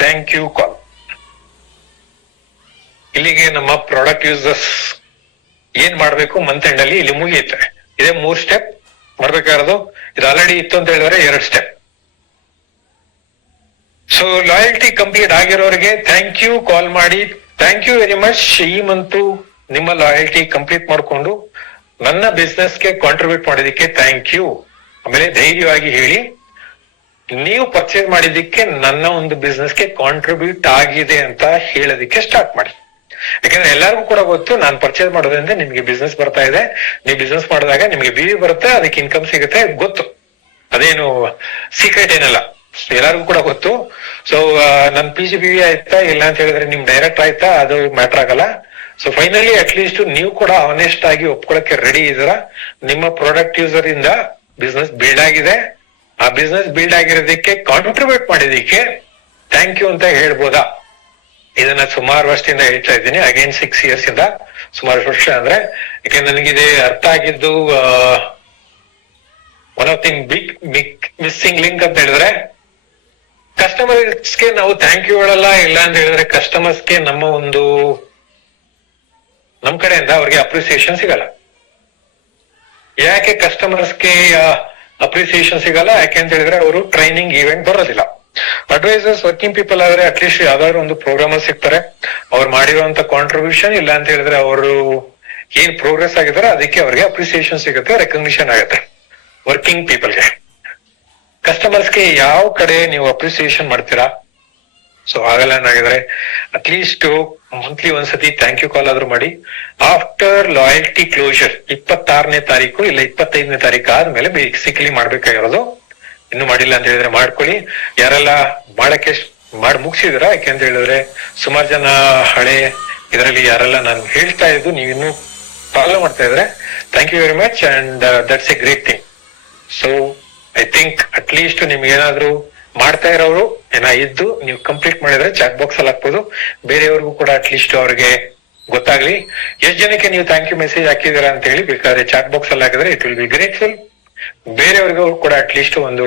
thank you call. ಇಲ್ಲಿಗೆ ನಮ್ಮ ಪ್ರಾಡಕ್ಟ್ ಯೂಸರ್ಸ್ ಏನ್ ಮಾಡ್ಬೇಕು ಮಂತ್ ಎಂಡ್ ಅಲ್ಲಿ ಇಲ್ಲಿ ಮುಗಿಯುತ್ತೆ. ಇದೇ 3 ಸ್ಟೆಪ್ ಮಾಡ್ಬೇಕಾಗಿರೋದು. ಇದು ಆಲ್ರೆಡಿ ಇತ್ತು ಅಂತ ಹೇಳಿದ್ರೆ 2 ಸ್ಟೆಪ್. ಸೊ ಲಾಯಲ್ಟಿ ಕಂಪ್ಲೀಟ್ ಆಗಿರೋರಿಗೆ ಥ್ಯಾಂಕ್ ಯು ಕಾಲ್ ಮಾಡಿ, ಥ್ಯಾಂಕ್ ಯು ವೆರಿ ಮಚ್. ಈ ಮಂತು ನಿಮ್ಮ ಲಾಯಲ್ಟಿ ಕಂಪ್ಲೀಟ್ ಮಾಡ್ಕೊಂಡು ನನ್ನ ಬಿಸ್ನೆಸ್ಗೆ ಕಾಂಟ್ರಿಬ್ಯೂಟ್ ಮಾಡೋದಕ್ಕೆ ಥ್ಯಾಂಕ್ ಯು. ಆಮೇಲೆ ಧೈರ್ಯವಾಗಿ ಹೇಳಿ ನೀವು ಪರ್ಚೇಸ್ ಮಾಡಿದ್ದಕ್ಕೆ ನನ್ನ ಒಂದು ಬಿಸ್ನೆಸ್ಗೆ ಕಾಂಟ್ರಿಬ್ಯೂಟ್ ಆಗಿದೆ ಅಂತ ಹೇಳೋದಕ್ಕೆ ಸ್ಟಾರ್ಟ್ ಮಾಡಿ. ಯಾಕಂದ್ರೆ ಎಲ್ಲರಿಗೂ ಕೂಡ ಗೊತ್ತು ನಾನು ಪರ್ಚೇಸ್ ಮಾಡೋದ್ರಿಂದ ನಿಮ್ಗೆ ಬಿಸ್ನೆಸ್ ಬರ್ತಾ ಇದೆ, ನೀವು ಬಿಸ್ನೆಸ್ ಮಾಡಿದಾಗ ನಿಮ್ಗೆ BV ಬರುತ್ತೆ, ಅದಕ್ಕೆ ಇನ್ಕಮ್ ಸಿಗುತ್ತೆ, ಗೊತ್ತು. ಅದೇನು ಸೀಕ್ರೆಟ್ ಏನಲ್ಲ, ಎಲ್ಲರಿಗೂ ಕೂಡ ಗೊತ್ತು. ಸೊ ನನ್ PGBV ಆಯ್ತಾ ಇಲ್ಲ ಅಂತ ಹೇಳಿದ್ರೆ ನಿಮ್ ಡೈರೆಕ್ಟ್ ಆಯ್ತಾ ಅದು ಮ್ಯಾಟರ್ ಆಗಲ್ಲ. ಸೊ ಫೈನಲಿ ಅಟ್ ಲೀಸ್ಟ್ ನೀವು ಕೂಡ ಆನೆಸ್ಟ್ ಆಗಿ ಒಪ್ಕೊಳಕ್ಕೆ ರೆಡಿ ಇದ್ದೀರಾ. ನಿಮ್ಮ ಪ್ರಾಡಕ್ಟ್ ಯೂಸರ್ ಇಂದ ಬಿಸ್ನೆಸ್ ಬಿಲ್ಡ್ ಆಗಿದೆ, ಆ ಬಿಸ್ನೆಸ್ ಬಿಲ್ಡ್ ಆಗಿರೋದಕ್ಕೆ ಕಾಂಟ್ರಿಬ್ಯೂಟ್ ಮಾಡಿದಕ್ಕೆ ಥ್ಯಾಂಕ್ ಯು ಅಂತ ಹೇಳ್ಬೋದಾ? ಇದನ್ನ ಸುಮಾರು ವರ್ಷದಿಂದ ಹೇಳ್ತಾ ಇದ್ದೀನಿ, ಅಗೇನ್ 6 years ಇಂದ. ಸುಮಾರು ವರ್ಷ ಅಂದ್ರೆ ಯಾಕೆ ನನಗಿದೆ ಅರ್ಥ ಆಗಿದ್ದು one of the big missing link ಅಂತ ಹೇಳಿದ್ರೆ ಕಸ್ಟಮರ್ಸ್ಗೆ ನಾವು ಥ್ಯಾಂಕ್ ಯು ಹೇಳಲ್ಲ. ಇಲ್ಲ ಅಂತ ಹೇಳಿದ್ರೆ ಕಸ್ಟಮರ್ಸ್ಗೆ ನಮ್ ಕಡೆಯಿಂದ ಅವ್ರಿಗೆ ಅಪ್ರಿಸಿಯೇಷನ್ ಸಿಗಲ್ಲ. ಯಾಕೆ ಕಸ್ಟಮರ್ಸ್ಗೆ ಅಪ್ರಿಸಿಯೇಷನ್ ಸಿಗಲ್ಲ. ಯಾಕೆಂತ ಹೇಳಿದ್ರೆ ಅವರು ಟ್ರೈನಿಂಗ್ ಇವೆಂಟ್ ಬರೋದಿಲ್ಲ. ಅಡ್ವೈಸರ್ಸ್ ವರ್ಕಿಂಗ್ ಪೀಪಲ್ ಆದ್ರೆ ಅಟ್ಲೀಸ್ಟ್ ಯಾವ್ದಾದ್ರು ಒಂದು ಪ್ರೋಗ್ರಾಮ್ ಸಿಗ್ತಾರೆ. ಅವ್ರು ಮಾಡಿರುವಂತ ಕಾಂಟ್ರಿಬ್ಯೂಷನ್ ಇಲ್ಲ ಅಂತ ಹೇಳಿದ್ರೆ ಅವರು ಏನ್ ಪ್ರೋಗ್ರೆಸ್ ಆಗಿದ್ದಾರೆ ಅದಕ್ಕೆ ಅವ್ರಿಗೆ ಅಪ್ರಿಸಿಯೇಷನ್ ಸಿಗುತ್ತೆ, ರೆಕಗ್ನಿಷನ್ ಆಗುತ್ತೆ ವರ್ಕಿಂಗ್ ಪೀಪಲ್ಗೆ. ಕಸ್ಟಮರ್ಸ್ಗೆ ಯಾವ ಕಡೆ ನೀವು ಅಪ್ರಿಸಿಯೇಷನ್ ಮಾಡ್ತೀರಾ? ಸೊ ಆಗಲ್ಲ ಏನಾಗಿದ್ರೆ ಅಟ್ಲೀಸ್ಟ್ ಮಂತ್ಲಿ ಒಂದ್ಸತಿ ಥ್ಯಾಂಕ್ ಯು ಕಾಲ್ ಆದ್ರೂ ಮಾಡಿ. ಆಫ್ಟರ್ ಲಾಯಲ್ಟಿ ಕ್ಲೋಜರ್ 26ನೇ ತಾರೀಕು ಇಲ್ಲ 25ನೇ ತಾರೀಕು ಆದ್ಮೇಲೆ ಬೇಸಿಕಲಿ ಮಾಡ್ಬೇಕಾಗಿರೋದು. ಇನ್ನು ಮಾಡಿಲ್ಲ ಅಂತ ಹೇಳಿದ್ರೆ ಮಾಡ್ಕೊಳ್ಳಿ. ಯಾರೆಲ್ಲ ಮಾಡಕ್ಕೆ ಮಾಡಿ ಮುಗಿಸಿದ್ರ, ಯಾಕೆಂತ ಹೇಳಿದ್ರೆ ಸುಮಾರು ಜನ ಹಳೆ ಇದರಲ್ಲಿ ಯಾರೆಲ್ಲ ನಾನು ಹೇಳ್ತಾ ಇದ್ದು ನೀವು ಇನ್ನು ಫಾಲೋ ಮಾಡ್ತಾ ಇದ್ರೆ thank you very much and that's a great thing. So I think at least ನಿಮ್ಗೆ ಏನಾದ್ರು ಮಾಡ್ತಾ ಇರೋರು ಇದ್ದು ನೀವು ಕಂಪ್ಲೀಟ್ ಮಾಡಿದ್ರೆ ಚಾಟ್ ಬಾಕ್ಸ್ ಅಲ್ಲಿ ಹಾಕ್ಬೋದು. ಬೇರೆಯವ್ರಿಗೂ ಕೂಡ ಅಟ್ಲೀಸ್ಟ್ ಅವ್ರಿಗೆ ಗೊತ್ತಾಗ್ಲಿ. ಎಷ್ಟು ಜನಕ್ಕೆ ನೀವು ಥ್ಯಾಂಕ್ ಯು ಮೆಸೇಜ್ ಹಾಕಿದೀರಾ ಅಂತ ಹೇಳಿ ಬೇಕಾದ್ರೆ ಚಾಟ್ ಬಾಕ್ಸ್ ಅಲ್ಲಿ ಹಾಕಿದ್ರೆ ಇಟ್ ವಿಲ್ ಬಿ ಗ್ರೇಟ್ಫುಲ್. ಬೇರೆಯವ್ರಿಗೂ ಕೂಡ ಅಟ್ಲೀಸ್ಟ್ ಒಂದು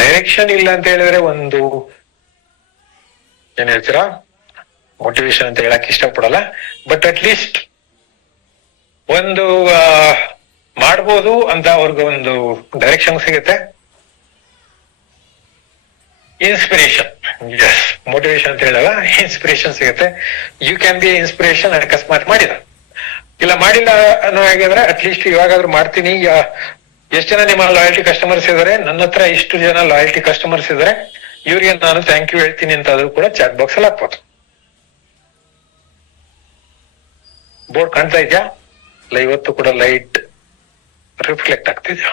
ಡೈರೆಕ್ಷನ್ ಇಲ್ಲ ಅಂತ ಹೇಳಿದ್ರೆ ಒಂದು ಏನ್ ಹೇಳ್ತೀರಾ ಮೋಟಿವೇಶನ್ ಅಂತ ಹೇಳಕ್ ಇಷ್ಟಪಡಲ್ಲ, ಬಟ್ ಅಟ್ಲೀಸ್ಟ್ ಒಂದು ಮಾಡ್ಬೋದು ಅಂತ ಅವ್ರಿಗೆ ಒಂದು ಡೈರೆಕ್ಷನ್ ಸಿಗುತ್ತೆ. ಇನ್ಸ್ಪಿರೇಷನ್, ಎಸ್ ಮೋಟಿವೇಶನ್ ಅಂತ ಹೇಳಲ್ಲ, ಇನ್ಸ್ಪಿರೇಷನ್ ಸಿಗುತ್ತೆ. You can be inspiration. ಅಕಸ್ಮಾತ್ ಮಾಡಿದ ಇಲ್ಲ ಮಾಡಿಲ್ಲ ಅನ್ನೋ ಹಾಗಿದ್ರೆ ಅಟ್ಲೀಸ್ಟ್ ಇವಾಗಾದ್ರೂ ಮಾಡ್ತೀನಿ. ಎಷ್ಟು ಜನ ನಿಮ್ಮ ಲಾಯಲ್ಟಿ ಕಸ್ಟಮರ್ಸ್ ಇದಾರೆ, ನನ್ನ ಹತ್ರ ಇಷ್ಟು ಜನ ಲಾಯಲ್ಟಿ ಕಸ್ಟಮರ್ಸ್ ಇದಾರೆ, ಇವ್ರಿಗೆ ನಾನು ಥ್ಯಾಂಕ್ ಯು ಹೇಳ್ತೀನಿ ಅಂತ ಆದ್ರೂ ಕೂಡ ಚಾಟ್ ಬಾಕ್ಸ್ ಅಲ್ಲಿ ಹಾಕ್ಬೋದು. ಬೋರ್ಡ್ ಕಾಣ್ತಾ ಇದೆಯಾ? ಇಲ್ಲ ಇವತ್ತು ಕೂಡ ಲೈಟ್ ರಿಫ್ಲೆಕ್ಟ್ ಆಗ್ತಿದ್ಯಾ?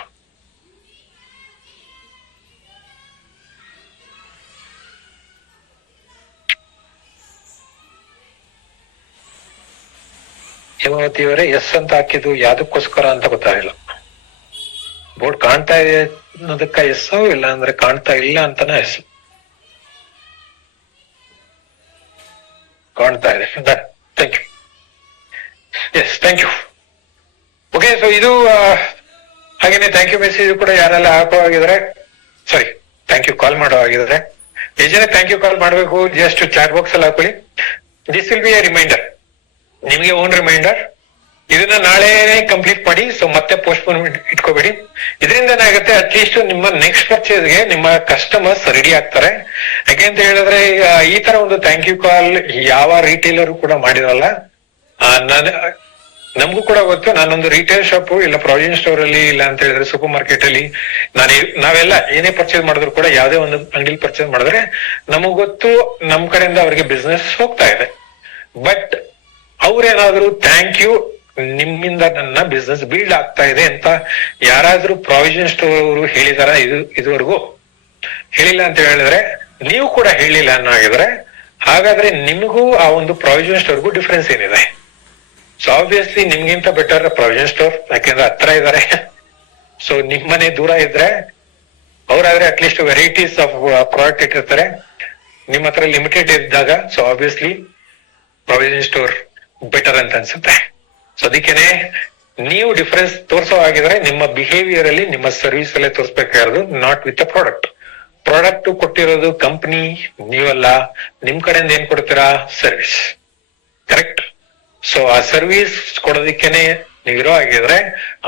ಹೇಮಾವತಿಯವರೇ ಎಸ್ ಅಂತ ಹಾಕಿದ್ದು ಯಾವ್ದಕ್ಕೋಸ್ಕರ ಅಂತ ಗೊತ್ತಾಗಿಲ್ಲ. ಬೋರ್ಡ್ ಕಾಣ್ತಾ ಇದೆ ಅನ್ನೋದಕ್ಕ ಎಸ್ ಇಲ್ಲ ಅಂದ್ರೆ ಕಾಣ್ತಾ ಇಲ್ಲ ಅಂತಾನ ಎಸ್? ಕಾಣ್ತಾ ಇದೆ. Thank you. Yes thank you. Okay, so ಇದು ಹಾಗೇನೆ ಥ್ಯಾಂಕ್ ಯು ಮೆಸೇಜ್ ಕೂಡ ಯಾರೆಲ್ಲ ಹಾಕೋ ಆಗಿದ್ರೆ, ಸಾರಿ ಥ್ಯಾಂಕ್ ಯು ಕಾಲ್ ಮಾಡೋ ಆಗಿದ್ರೆ ಎಷ್ಟು ಜನ ಥ್ಯಾಂಕ್ ಯು ಕಾಲ್ ಮಾಡ್ಬೇಕು ಜಸ್ಟ್ ಚಾಟ್ ಬಾಕ್ಸ್ ಅಲ್ಲಿ ಹಾಕೊಳ್ಳಿ. This will be a reminder, ನಿಮ್ಗೆ ಓನ್ ರಿಮೈಂಡರ್. ಇದನ್ನ ನಾಳೆನೆ ಕಂಪ್ಲೀಟ್ ಮಾಡಿ. ಸೊ ಮತ್ತೆ ಪೋಸ್ಟ್ಪೋನ್ ಇಟ್ಕೋಬೇಡಿ. ಇದರಿಂದ ಏನಾಗುತ್ತೆ, ಅಟ್ಲೀಸ್ಟ್ ನಿಮ್ಮ ನೆಕ್ಸ್ಟ್ ಪರ್ಚೇಸ್ಗೆ ನಿಮ್ಮ ಕಸ್ಟಮರ್ಸ್ ರೆಡಿ ಆಗ್ತಾರೆ. ಯಾಕೆಂತ ಹೇಳಿದ್ರೆ ಈ ತರ ಒಂದು ಥ್ಯಾಂಕ್ ಯು ಕಾಲ್ ಯಾವ ರಿಟೇಲರ್ ಕೂಡ ಮಾಡಿರಲ್ಲ. ನಮಗೂ ಕೂಡ ಗೊತ್ತು. ನಾನೊಂದು ರಿಟೇಲ್ ಶಾಪ್ ಇಲ್ಲ ಪ್ರಾವಿಷನ್ ಸ್ಟೋರ್ ಅಲ್ಲಿ ಇಲ್ಲ ಅಂತ ಹೇಳಿದ್ರೆ ಸೂಪರ್ ಮಾರ್ಕೆಟ್ ಅಲ್ಲಿ ನಾವೆಲ್ಲ ಏನೇ ಪರ್ಚೇಸ್ ಮಾಡಿದ್ರು ಕೂಡ ಯಾವ್ದೇ ಒಂದು ಅಂಗಡಿಲಿ ಪರ್ಚೇಸ್ ಮಾಡಿದ್ರೆ ನಮಗ್ ಗೊತ್ತು ನಮ್ ಕಡೆಯಿಂದ ಅವ್ರಿಗೆ ಬಿಸ್ನೆಸ್ ಹೋಗ್ತಾ ಇದೆ. ಬಟ್ ಅವ್ರೇನಾದ್ರು ಥ್ಯಾಂಕ್ ಯು ನಿಮ್ಮಿಂದ ನನ್ನ ಬಿಸ್ನೆಸ್ ಬಿಲ್ಡ್ ಆಗ್ತಾ ಇದೆ ಅಂತ ಯಾರಾದ್ರೂ ಪ್ರಾವಿಷನ್ ಸ್ಟೋರ್ ಅವರು ಹೇಳಿದಾರ? ಇದುವರೆಗೂ ಹೇಳಿಲ್ಲ ಅಂತ ಹೇಳಿದ್ರೆ, ನೀವು ಕೂಡ ಹೇಳಿಲ್ಲ ಅನ್ನೋ ಆಗಿದ್ರೆ, ಹಾಗಾದ್ರೆ ನಿಮಗೂ ಆ ಒಂದು ಪ್ರಾವಿಷನ್ ಸ್ಟೋರ್ಗೂ ಡಿಫ್ರೆನ್ಸ್ ಏನಿದೆ? ಸೊ ಆಬ್ವಿಯಸ್ಲಿ ನಿಮ್ಗಿಂತ ಬೆಟರ್ ಪ್ರಾವಿಷನ್ ಸ್ಟೋರ್, ಯಾಕೆಂದ್ರೆ ಹತ್ರ ಇದಾರೆ. ಸೊ ನಿಮ್ಮನೆ ದೂರ ಇದ್ರೆ ಅವ್ರಾದ್ರೆ ಅಟ್ಲೀಸ್ಟ್ ವೆರೈಟೀಸ್ ಆಫ್ ಪ್ರಾಡಕ್ಟ್ ಇಟ್ಟಿರ್ತಾರೆ, ನಿಮ್ಮ ಹತ್ರ ಲಿಮಿಟೆಡ್ ಇದ್ದಾಗ. So obviously provision store better ಅಂತ ಅನ್ಸುತ್ತೆ. ಸೊ ಅದಕ್ಕೇನೆ ನೀವು ಡಿಫರೆನ್ಸ್ ತೋರ್ಸೋ ಆಗಿದ್ರೆ ನಿಮ್ಮ ಬಿಹೇವಿಯರ್ ಅಲ್ಲಿ, ನಿಮ್ಮ ಸರ್ವಿಸ್ ಅಲ್ಲೇ ತೋರಿಸ್ಬೇಕಾಗಿರೋದು, not with a product. Product ಕೊಟ್ಟಿರೋದು ಕಂಪನಿ, ನೀವಲ್ಲ. ನಿಮ್ ಕಡೆಯಿಂದ ಏನ್ ಕೊಡ್ತೀರಾ? ಸರ್ವಿಸ್. ಕರೆಕ್ಟ್. ಸೊ ಆ ಸರ್ವಿಸ್ ಕೊಡೋದಕ್ಕೇನೆ ನೀವಿರೋ ಆಗಿದ್ರೆ,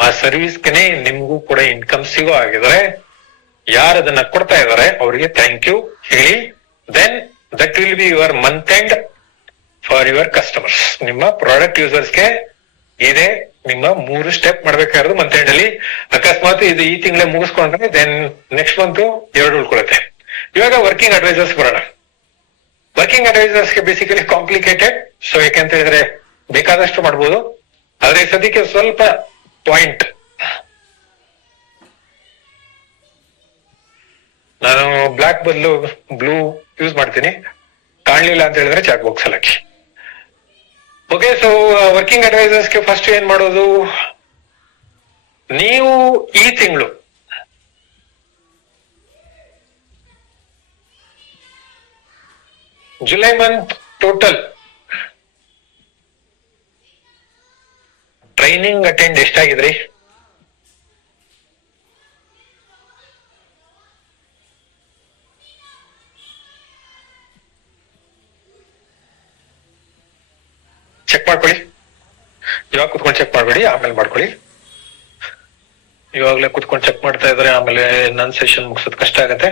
ಆ ಸರ್ವಿಸ್ಗೆನೆ ನಿಮ್ಗೂ ಕೂಡ ಇನ್ಕಮ್ ಸಿಗೋ ಆಗಿದ್ರೆ, ಯಾರು ಅದನ್ನ ಕೊಡ್ತಾ ಇದಾರೆ ಅವರಿಗೆ ಥ್ಯಾಂಕ್ ಯು ಹೇಳಿ. Then that will be your month end for your customers. ನಿಮ್ಮ ಪ್ರಾಡಕ್ಟ್ ಯೂಸರ್ಸ್ಗೆ ಇದೆ ನಿಮ್ಮ 3 ಸ್ಟೆಪ್ ಮಾಡ್ಬೇಕಾಗಿರೋದು ಮಂತ್ ಎಂಡ್ ಅಲ್ಲಿ. ಅಕಸ್ಮಾತ್ ಇದು ಈ ತಿಂಗಳೇ ಮುಗಿಸ್ಕೊಂಡ್ರೆ ದೆನ್ ನೆಕ್ಸ್ಟ್ ಮಂತ್ 2 ಉಳ್ಕೊಳುತ್ತೆ. ಇವಾಗ ವರ್ಕಿಂಗ್ ಅಡ್ವೈಸರ್ಸ್ ಬರೋಣ. ವರ್ಕಿಂಗ್ ಅಡ್ವೈಸರ್ಸ್ಗೆ ಬೇಸಿಕಲಿ ಕಾಂಪ್ಲಿಕೇಟೆಡ್. ಸೊ ಯಾಕೆಂತ ಹೇಳಿದ್ರೆ ಬೇಕಾದಷ್ಟು ಮಾಡ್ಬೋದು, ಆದ್ರೆ ಸದ್ಯಕ್ಕೆ ಸ್ವಲ್ಪ ಪಾಯಿಂಟ್ ನಾನು ಬ್ಲಾಕ್ ಬದಲು ಬ್ಲೂ ಯೂಸ್ ಮಾಡ್ತೀನಿ. ಕಾಣ್ಲಿಲ್ಲ ಅಂತ ಹೇಳಿದ್ರೆ ಚಾಟ್ ಬಾಕ್ಸ್ ಅಲ್ಲಿ ಹಾಕಿ. ಓಕೆ, ಸೊ ವರ್ಕಿಂಗ್ ಅಡ್ವೈಸರ್ಸ್ಗೆ ಫಸ್ಟ್ ಏನ್ ಮಾಡೋದು, ನೀವು ಈ ತಿಂಗಳು July month total training attend ಎಷ್ಟಾಗಿದ್ರಿ? ಚೆಕ್ ಮಾಡ್ಕೊಳ್ಳಿ. ಇವಾಗ ಕುತ್ಕೊಂಡು ಚೆಕ್ ಮಾಡ್ಬೇಡಿ, ಆಮೇಲೆ ಮಾಡ್ಕೊಳ್ಳಿ. ಇವಾಗ್ಲೇ ಕುತ್ಕೊಂಡು ಚೆಕ್ ಮಾಡ್ತಾ ಇದಾರೆ, ಆಮೇಲೆ ನನ್ ಸೆಷನ್ ಮುಗಿಸೋದ್ ಕಷ್ಟ ಆಗತ್ತೆ.